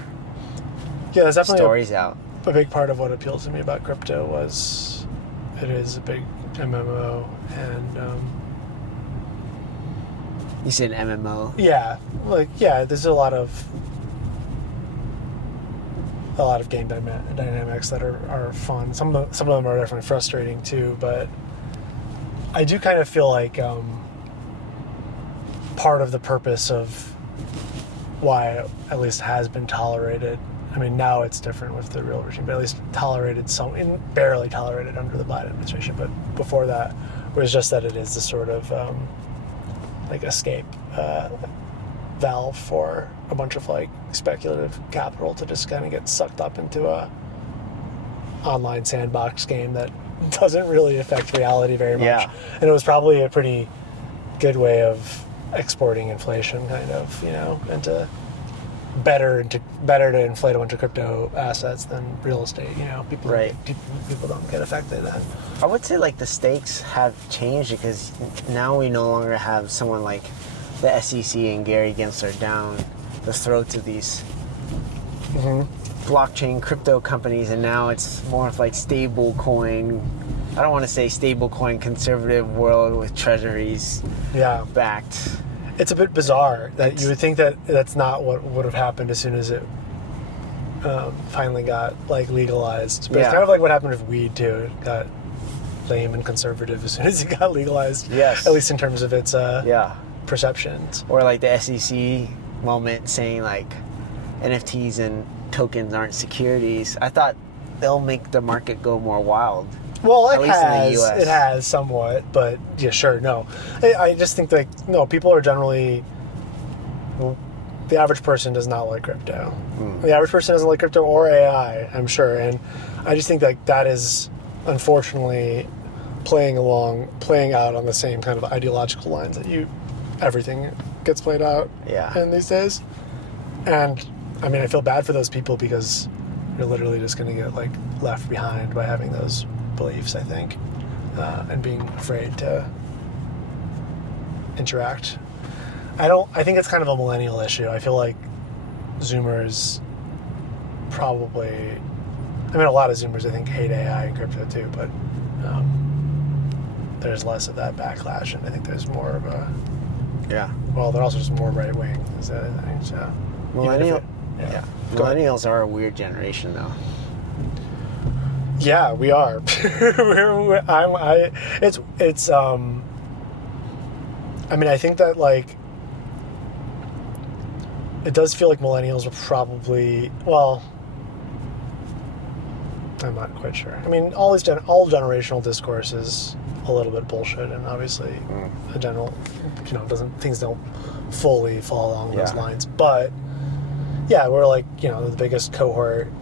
that's definitely stories out. A big part of what appealed to me about crypto was it is a big MMO, and you said MMO. There's a lot of game dynamics that are fun. Some of them are definitely frustrating too, but I do kind of feel like part of the purpose of why it at least has been tolerated. I mean, now it's different with the real regime, but at least barely tolerated under the Biden administration. But before that, was just that it is the sort of escape valve for a bunch of speculative capital to just kind of get sucked up into a online sandbox game that doesn't really affect reality very much. Yeah. And it was probably a pretty good way of exporting inflation, kind of, into better to inflate a bunch of crypto assets than real estate. People don't get affected. I would say the stakes have changed because now we no longer have someone like the SEC and Gary Gensler down the throats of these blockchain crypto companies, and now it's more of stable coin. I don't want to say stable coin conservative world with treasuries backed. It's a bit bizarre that you would think that that's not what would have happened as soon as it finally got legalized. But it's kind of like what happened with weed too. It got lame and conservative as soon as it got legalized. Yes. At least in terms of its perceptions. Or the SEC moment saying NFTs and tokens aren't securities. I thought they'll make the market go more wild. Well, at least in the US. It has somewhat, but no. I just think people are generally. The average person does not like crypto. The average person doesn't like crypto or AI, I'm sure, and I just think that is unfortunately playing out on the same kind of ideological lines that everything gets played out in these days. And I mean, I feel bad for those people because you're literally just going to get left behind by having those beliefs, I think, and being afraid to interact. I think it's kind of a millennial issue. I feel like Zoomers probably, a lot of Zoomers I think hate AI and crypto too, but there's less of that backlash, and I think there's more of a well, they're also just more right wing is the other thing. So millennials are a weird generation though. Yeah, we are. I think that it does feel like millennials are probably, well, I'm not quite sure. All generational discourse is a little bit bullshit, and obviously a general, things don't fully fall along those lines. But we're the biggest cohort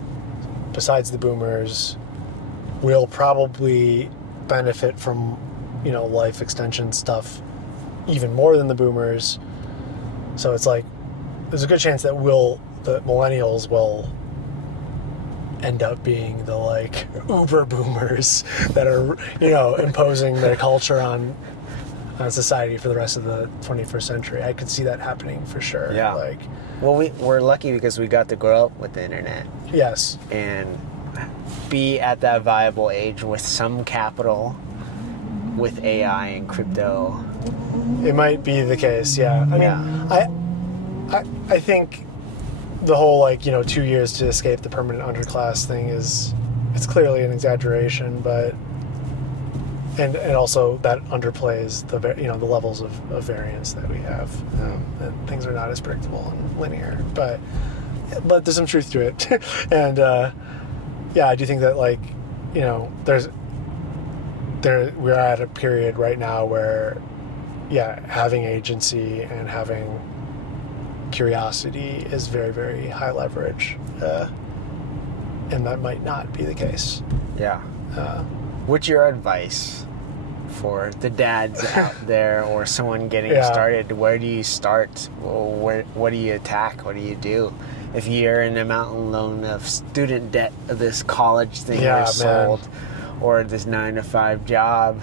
besides the boomers. We'll probably benefit from, life extension stuff even more than the boomers. So it's there's a good chance that the millennials will end up being the uber boomers that are, imposing their culture on society for the rest of the 21st century. I could see that happening for sure. Yeah. We're lucky because we got to grow up with the internet. Yes. And be at that viable age with some capital with AI and crypto. It might be the case, yeah. I think the whole 2 years to escape the permanent underclass thing it's clearly an exaggeration, but and also that underplays the levels of variance that we have, and things are not as predictable and linear, but there's some truth to it. And I do think that we're at a period right now where having agency and having curiosity is very, very high leverage, and that might not be the case. Yeah. What's your advice for the dads out there or someone getting started? Where do you start? What do you attack? What do you do? If you're in a mountain loan of student debt of this college thing you're sold, or this 9-to-5 job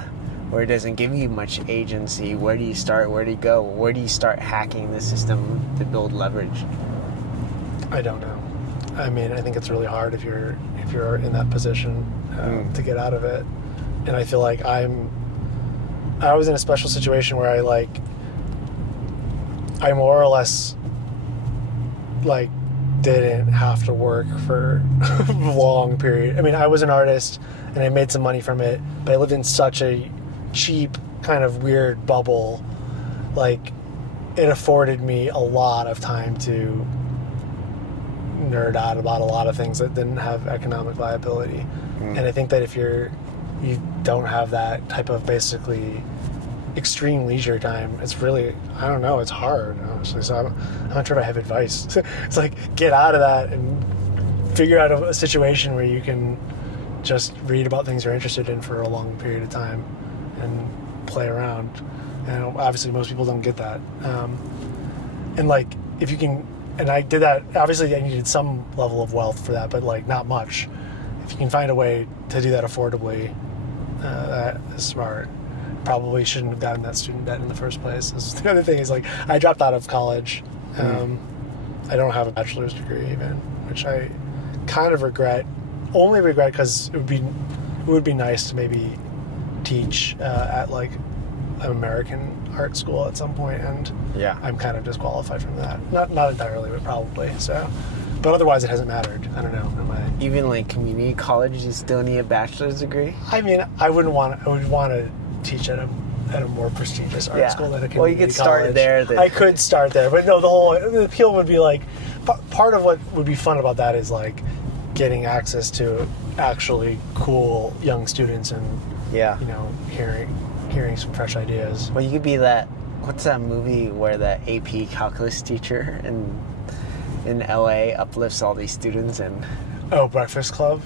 where it doesn't give you much agency, where do you start? Where do you go? Where do you start hacking the system to build leverage? I don't know. I mean, I think it's really hard if you're in that position to get out of it. And I feel like I was in a special situation where I more or less didn't have to work for a long period. I mean, I was an artist and I made some money from it, but I lived in such a cheap kind of weird bubble. It afforded me a lot of time to nerd out about a lot of things that didn't have economic viability. And I think that if you don't have that type of basically extreme leisure time, it's really, I don't know, it's hard, honestly. So I'm not sure if I have advice. It's get out of that and figure out a situation where you can just read about things you're interested in for a long period of time and play around. And obviously most people don't get that. And if you can, and I did that, obviously I needed some level of wealth for that, but not much. If you can find a way to do that affordably, that is smart. Probably shouldn't have gotten that student debt in the first place. The other thing is I dropped out of college. I don't have a bachelor's degree even, which I kind of regret. Only regret because it would be nice to maybe teach at an American art school at some point, and I'm kind of disqualified from that. Not entirely, but probably. So, but otherwise it hasn't mattered. I don't know. Even community colleges, you still need a bachelor's degree? I mean, I would want to teach at a more prestigious art school than a community college. Well, you could start there. I could start there, but no, the appeal would be part of what would be fun about that is getting access to actually cool young students and hearing some fresh ideas. Well, you could be that. What's that movie where the AP calculus teacher in LA uplifts all these students and? Oh, Breakfast Club?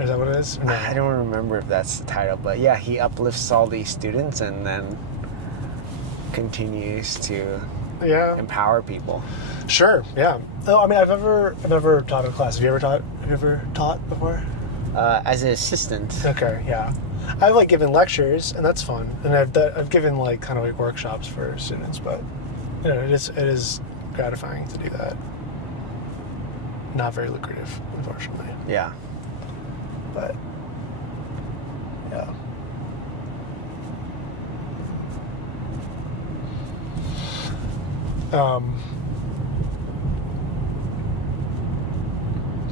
Is that what it is? No. I don't remember if that's the title, but yeah, he uplifts all these students and then continues to empower people. Sure, yeah. Oh, I mean, I've never taught a class. Have you ever taught before? As an assistant. Okay, yeah. I've given lectures, and that's fun. And I've given workshops for students, but it is gratifying to do that. Not very lucrative, unfortunately. Yeah. But yeah.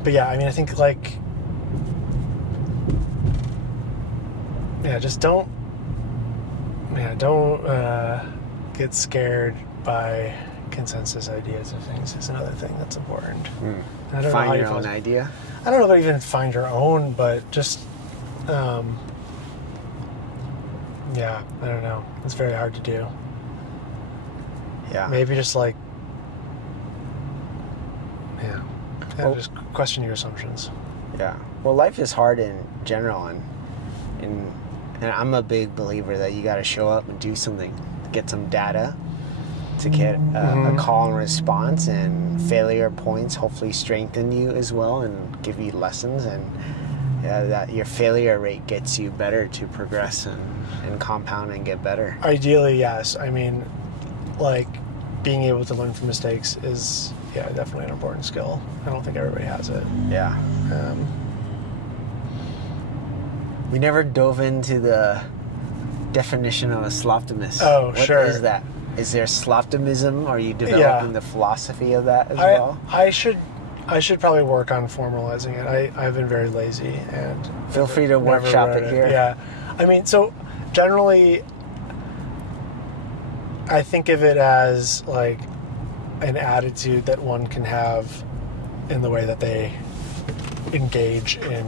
But yeah, I mean, I think just don't get scared by consensus ideas of things is another thing that's important. I don't find know your own idea? I don't know about even find your own, but just, I don't know. It's very hard to do. Yeah. Maybe just just question your assumptions. Yeah. Well, life is hard in general, and I'm a big believer that you got to show up and do something, get some data to get a call and response, and failure points hopefully strengthen you as well and give you lessons, and that your failure rate gets you better to progress and compound and get better. Ideally, yes. I mean, being able to learn from mistakes is definitely an important skill. I don't think everybody has it. Yeah. We never dove into the definition of a sloptimist. Oh, sure. What is that? Is there sloptimism? Are you developing the philosophy of that as well? I should probably work on formalizing it. I've been very lazy and feel free to workshop it here. Yeah. I mean, so generally I think of it as an attitude that one can have in the way that they engage in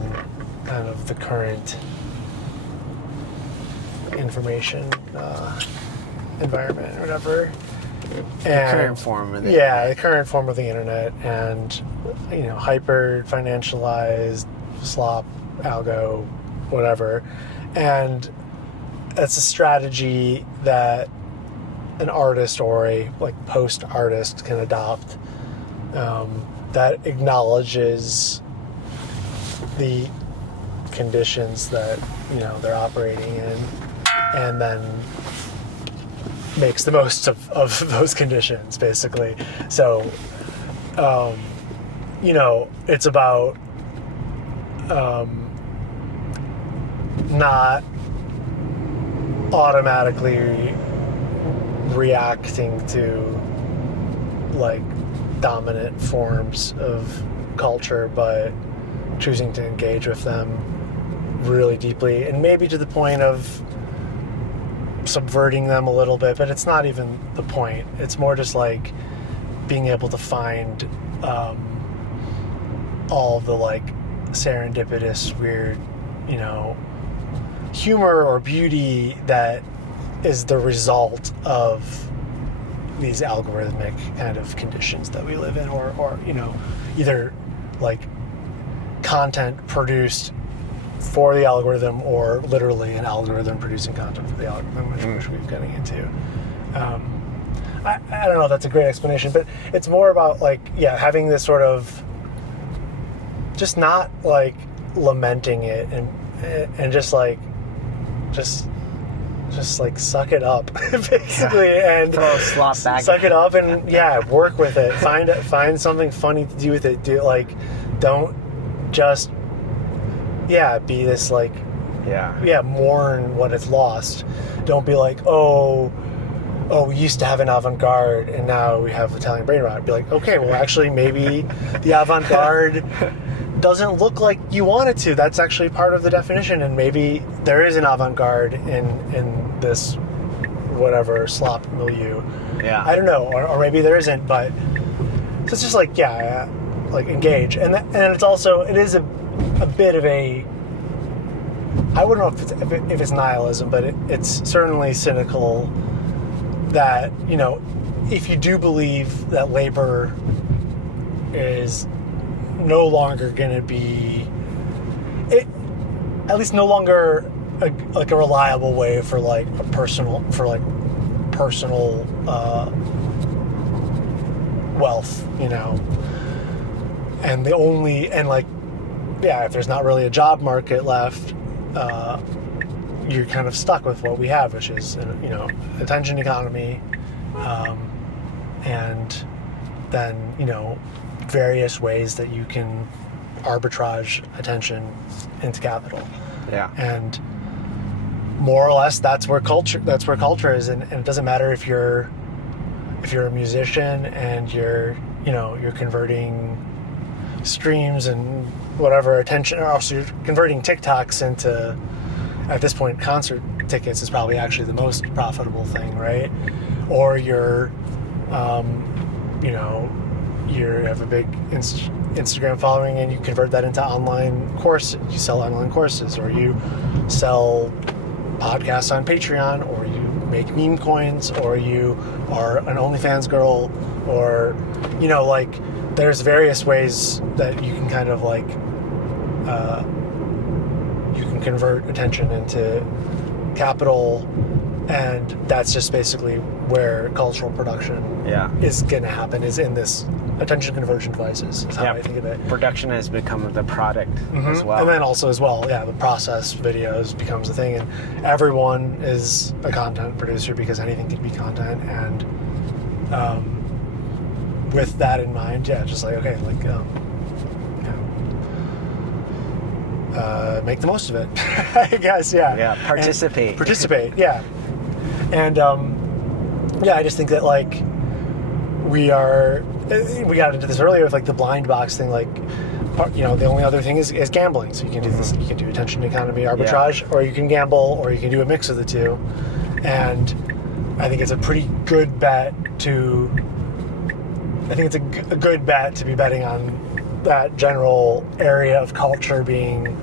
kind of the current information environment or whatever. The current form of the the current form of the internet, and hyper financialized, slop, algo, whatever, and it's a strategy that an artist or a post artist can adopt that acknowledges the conditions that they're operating in, and then makes the most of those conditions, basically. So it's about not automatically reacting to dominant forms of culture, but choosing to engage with them really deeply, and maybe to the point of subverting them a little bit, but it's not even the point. It's more just being able to find all the serendipitous, weird, humor or beauty that is the result of these algorithmic kind of conditions that we live in, or either content produced for the algorithm, or literally an algorithm producing content for the algorithm, which we're getting into. I don't know if that's a great explanation, but it's more about having this sort of just not lamenting it and just suck it up, basically, and throw a slop back. Suck it up and work with it. Find something funny to do with it. Don't just be this mourn what it's lost. Don't be we used to have an avant-garde and now we have Italian brain rot. Be okay, well actually maybe the avant-garde doesn't look like you want it to. That's actually part of the definition, and maybe there is an avant-garde in this whatever slop milieu. Yeah. I don't know, or maybe there isn't, but so it's just engage, and it's also, it is a bit of a, I wouldn't know if it's nihilism, but it's certainly cynical that if you do believe that labor is no longer going to be, at least no longer a reliable way for personal wealth, and the only, if there's not really a job market left, you're kind of stuck with what we have, which is attention economy, and then various ways that you can arbitrage attention into capital. Yeah. And more or less that's where culture is, and it doesn't matter if you're a musician and you're converting streams and whatever attention, or also you're converting TikToks into, at this point, concert tickets is probably actually the most profitable thing, right? Or you have a big Instagram following and you convert that into online course. You sell online courses, or you sell podcasts on Patreon, or you make meme coins, or you are an OnlyFans girl, or there's various ways that you can kind of you can convert attention into capital, and that's just basically where cultural production is going to happen, is in this attention conversion devices, is how I think of it. Production has become the product as well. And then also the process videos becomes a thing, and everyone is a content producer because anything can be content, and with that in mind, make the most of it, I guess, Yeah, participate. And I just think that we got into this earlier with the blind box thing, the only other thing is gambling. So you can do this, you can do attention economy arbitrage, or you can gamble, or you can do a mix of the two. And I think it's a pretty good bet to be betting on that general area of culture being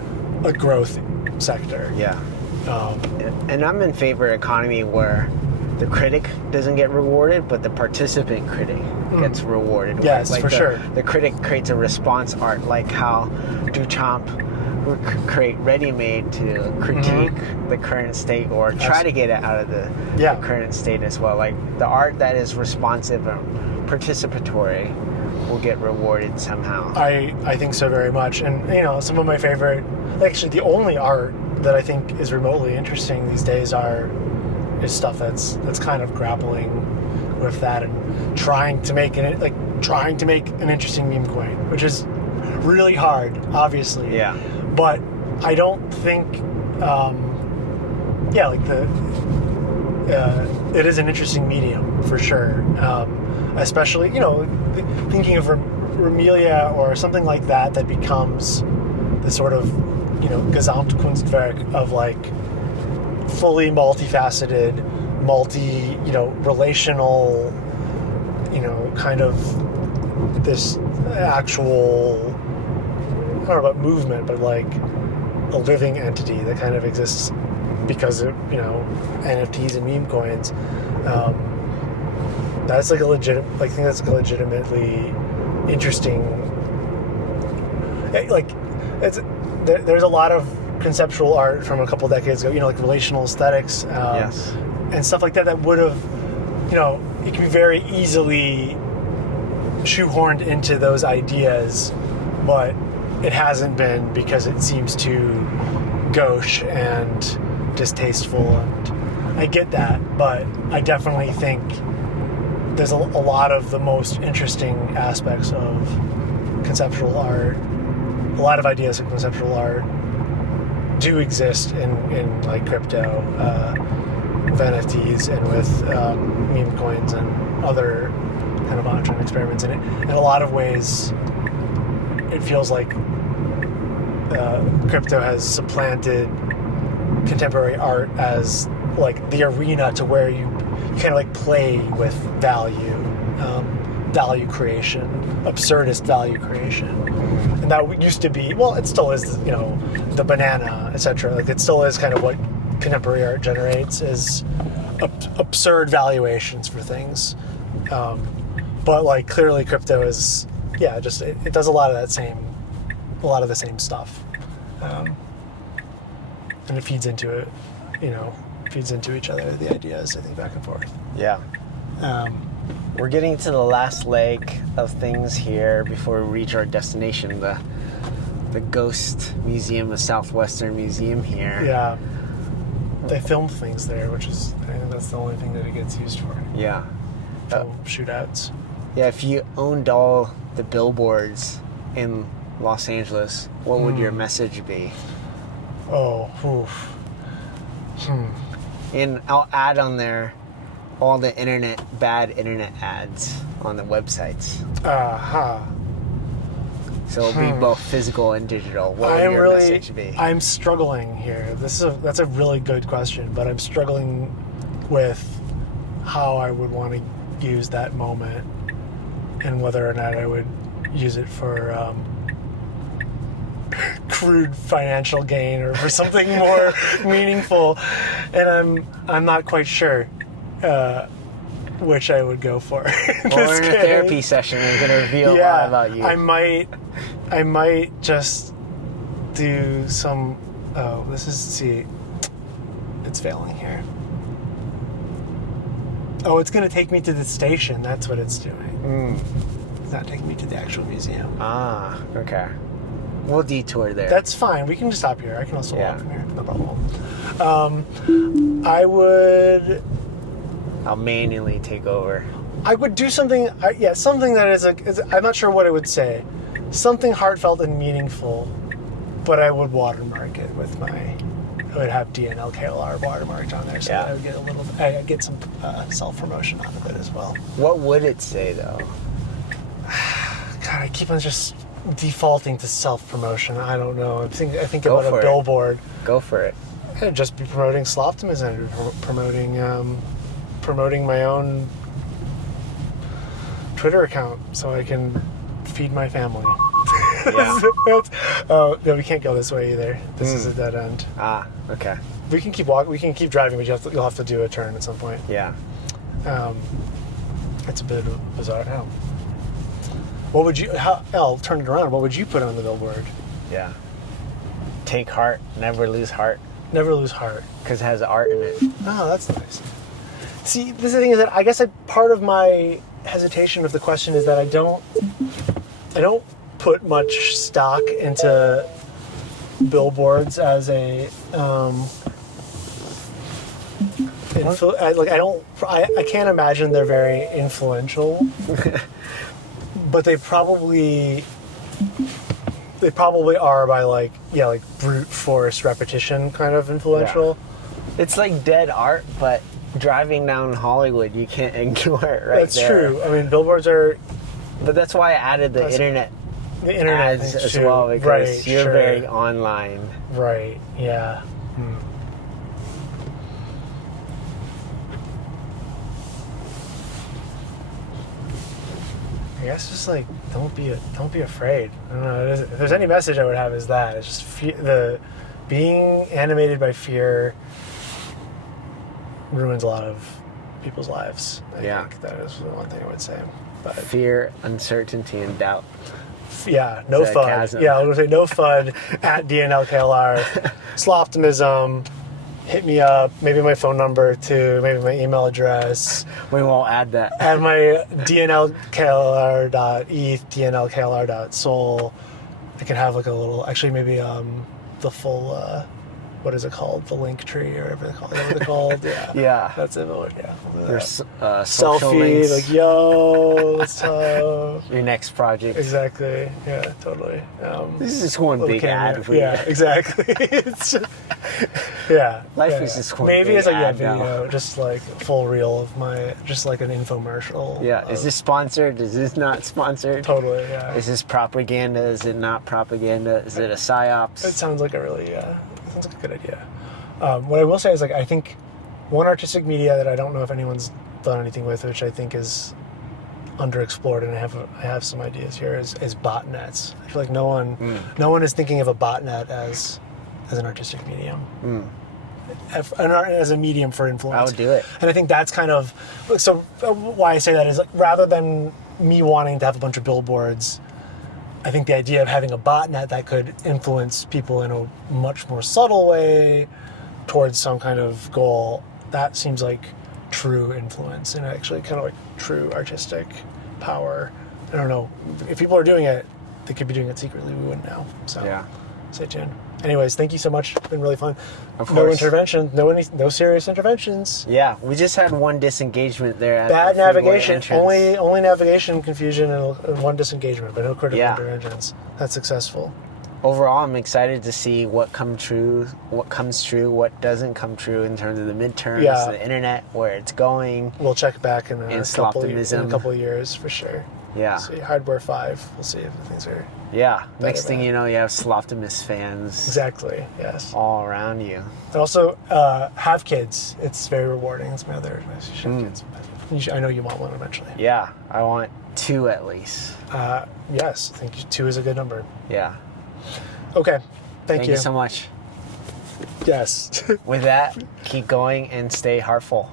a growth sector. Yeah. And I'm in favor of economy where the critic doesn't get rewarded, but the participant critic gets rewarded. Yes, like for sure. The critic creates a response art, like how Duchamp would create ready-made to critique the current state or try to get it out of the current state as well. Like the art that is responsive and participatory will get rewarded somehow. I think so very much. And, you know, some of my favorite, actually the only art that I think is remotely interesting these days is stuff that's kind of grappling with that and trying to make an interesting meme coin, which is really hard, obviously. Yeah. But I don't think, it is an interesting medium for sure. Especially, you know, thinking of Remilia or something like that becomes the sort of, you know, Gesamtkunstwerk of like fully multifaceted, you know, relational, you know, kind of this actual, I don't know about movement, but like a living entity that kind of exists because of, you know, NFTs and meme coins. That's like I think that's like a legitimately interesting, like, there's a lot of conceptual art from a couple decades ago, you know, like relational aesthetics, and stuff like that would have, you know, it can be very easily shoehorned into those ideas, but it hasn't been because it seems too gauche and distasteful, and I get that, but I definitely think there's a lot of the most interesting aspects of conceptual art, a lot of ideas of conceptual art do exist in like crypto, with NFTs and with meme coins and other kind of on-trend experiments in it. In a lot of ways, it feels like crypto has supplanted contemporary art as like the arena to where you kind of like play with value creation, absurdist value creation. And that used to be, well, it still is, you know, the banana, etc. Like it still is kind of what contemporary art generates, is absurd valuations for things. But like clearly crypto is, just it does a lot of the same stuff. And it feeds into it, you know, feeds into each other, the ideas, I think, back and forth. Yeah. We're getting to the last leg of things here before we reach our destination, the Ghost Museum, the Southwestern Museum here. Yeah. They film things there, which is, I think that's the only thing that it gets used for. Yeah. Film shootouts. Yeah, if you owned all the billboards in Los Angeles, what would your message be? Oh, oof. And I'll add on there all the bad internet ads on the websites. So it'll be both physical and digital. What would your message be? I'm struggling here. That's a really good question, but I'm struggling with how I would want to use that moment and whether or not I would use it for crude financial gain or for something more meaningful, and I'm not quite sure which I would go for. Or in a therapy session, you're going to reveal a lot about you. I might just do some. Oh, it's failing here. Oh, it's going to take me to the station. That's what it's doing. It's not taking me to the actual museum. Ah, okay. We'll detour there. That's fine. We can just stop here. I can also walk from here. No problem. I'll manually take over. I would do something. Something that is I'm not sure what I would say. Something heartfelt and meaningful, but I would watermark it with I would have DNLKLR watermarked on there, so that I would I'd get some self-promotion out of it as well. What would it say though? God, I keep on just defaulting to self-promotion. I don't know. I think about a billboard. Go for it. I'd just be promoting Sloptimism, promoting my own Twitter account so I can feed my family. Yeah. No, we can't go this way either. This is a dead end. Ah, okay. We can keep walking. We can keep driving, but you'll have to do a turn at some point. Yeah. It's a bit bizarre now. What would you? I'll turn it around. What would you put on the billboard? Yeah. Take heart, never lose heart. Never lose heart. Because it has art in it. Oh, that's nice. See, this is the thing is that I guess part of my hesitation of the question is that I don't put much stock into billboards as a I can't imagine they're very influential, but they probably are by like brute force repetition kind of influential. Yeah. It's like dead art, but driving down Hollywood, you can't ignore it right That's there. true. I mean, billboards are... But that's why I added the internet ads as too. well, because right, you're sure. very online. Right, yeah. I guess just like don't be afraid. I don't know. If there's any message I would have is that it's just being animated by fear ruins a lot of people's lives. I think that is the one thing I would say. But fear, uncertainty, and doubt. Yeah, no fun. Chasm. Yeah, I was gonna say no fun at DNLKLR. Sloptimism. Hit me up. Maybe my phone number too. Maybe my email address. We won't add that. Add my DNLKLR.eth, DNLKLR.sol. I can have like a little. Actually, maybe the full. What is it called? The link tree or whatever they're called. Yeah. Yeah. That's it. Yeah. Your Selfie, links. like yo, let's your next project. Exactly. Yeah, totally. This is just one big ad for yeah, you. exactly. It's just, yeah. Life is just one maybe big it's like ad video, now. just like full reel of just like an infomercial. Yeah. Is this sponsored? Is this not sponsored? Totally. Yeah. Is this propaganda? Is it not propaganda? Is it a psyops? It sounds like a really sounds like a good idea. What I will say is like I think one artistic media that I don't know if anyone's done anything with, which I think is underexplored, and I have some ideas here, is botnets. I feel like no one is thinking of a botnet as an artistic medium. As a medium for influence. I would do it. And I think that's kind of so why I say that is like rather than me wanting to have a bunch of billboards, I think the idea of having a botnet that could influence people in a much more subtle way towards some kind of goal, that seems like true influence and actually kind of like true artistic power. I don't know. If people are doing it, they could be doing it secretly. We wouldn't know. So yeah. Stay tuned. Anyways, thank you so much. It's been really fun. Of No course. intervention. No serious interventions. Yeah, we just had one disengagement there. At Bad the freeway navigation. entrance. Only navigation confusion and one disengagement, but no critical Yeah. interventions. That's successful. Overall, I'm excited to see what comes true, what doesn't come true in terms of the midterms, Yeah. the internet, where it's going. We'll check back in a couple of years for sure. Yeah. See, hardware 5. We'll see if things are Yeah. Next better thing back. you know, you have Sloptimus fans exactly. Yes. all around you. And also, have kids. It's very rewarding. It's my other advice. You should have kids. I know you want one eventually. Yeah, I want 2 at least. Yes, I think 2 is a good number. Yeah. Okay. Thank Thank you so much. Yes. With that, keep going and stay heartful.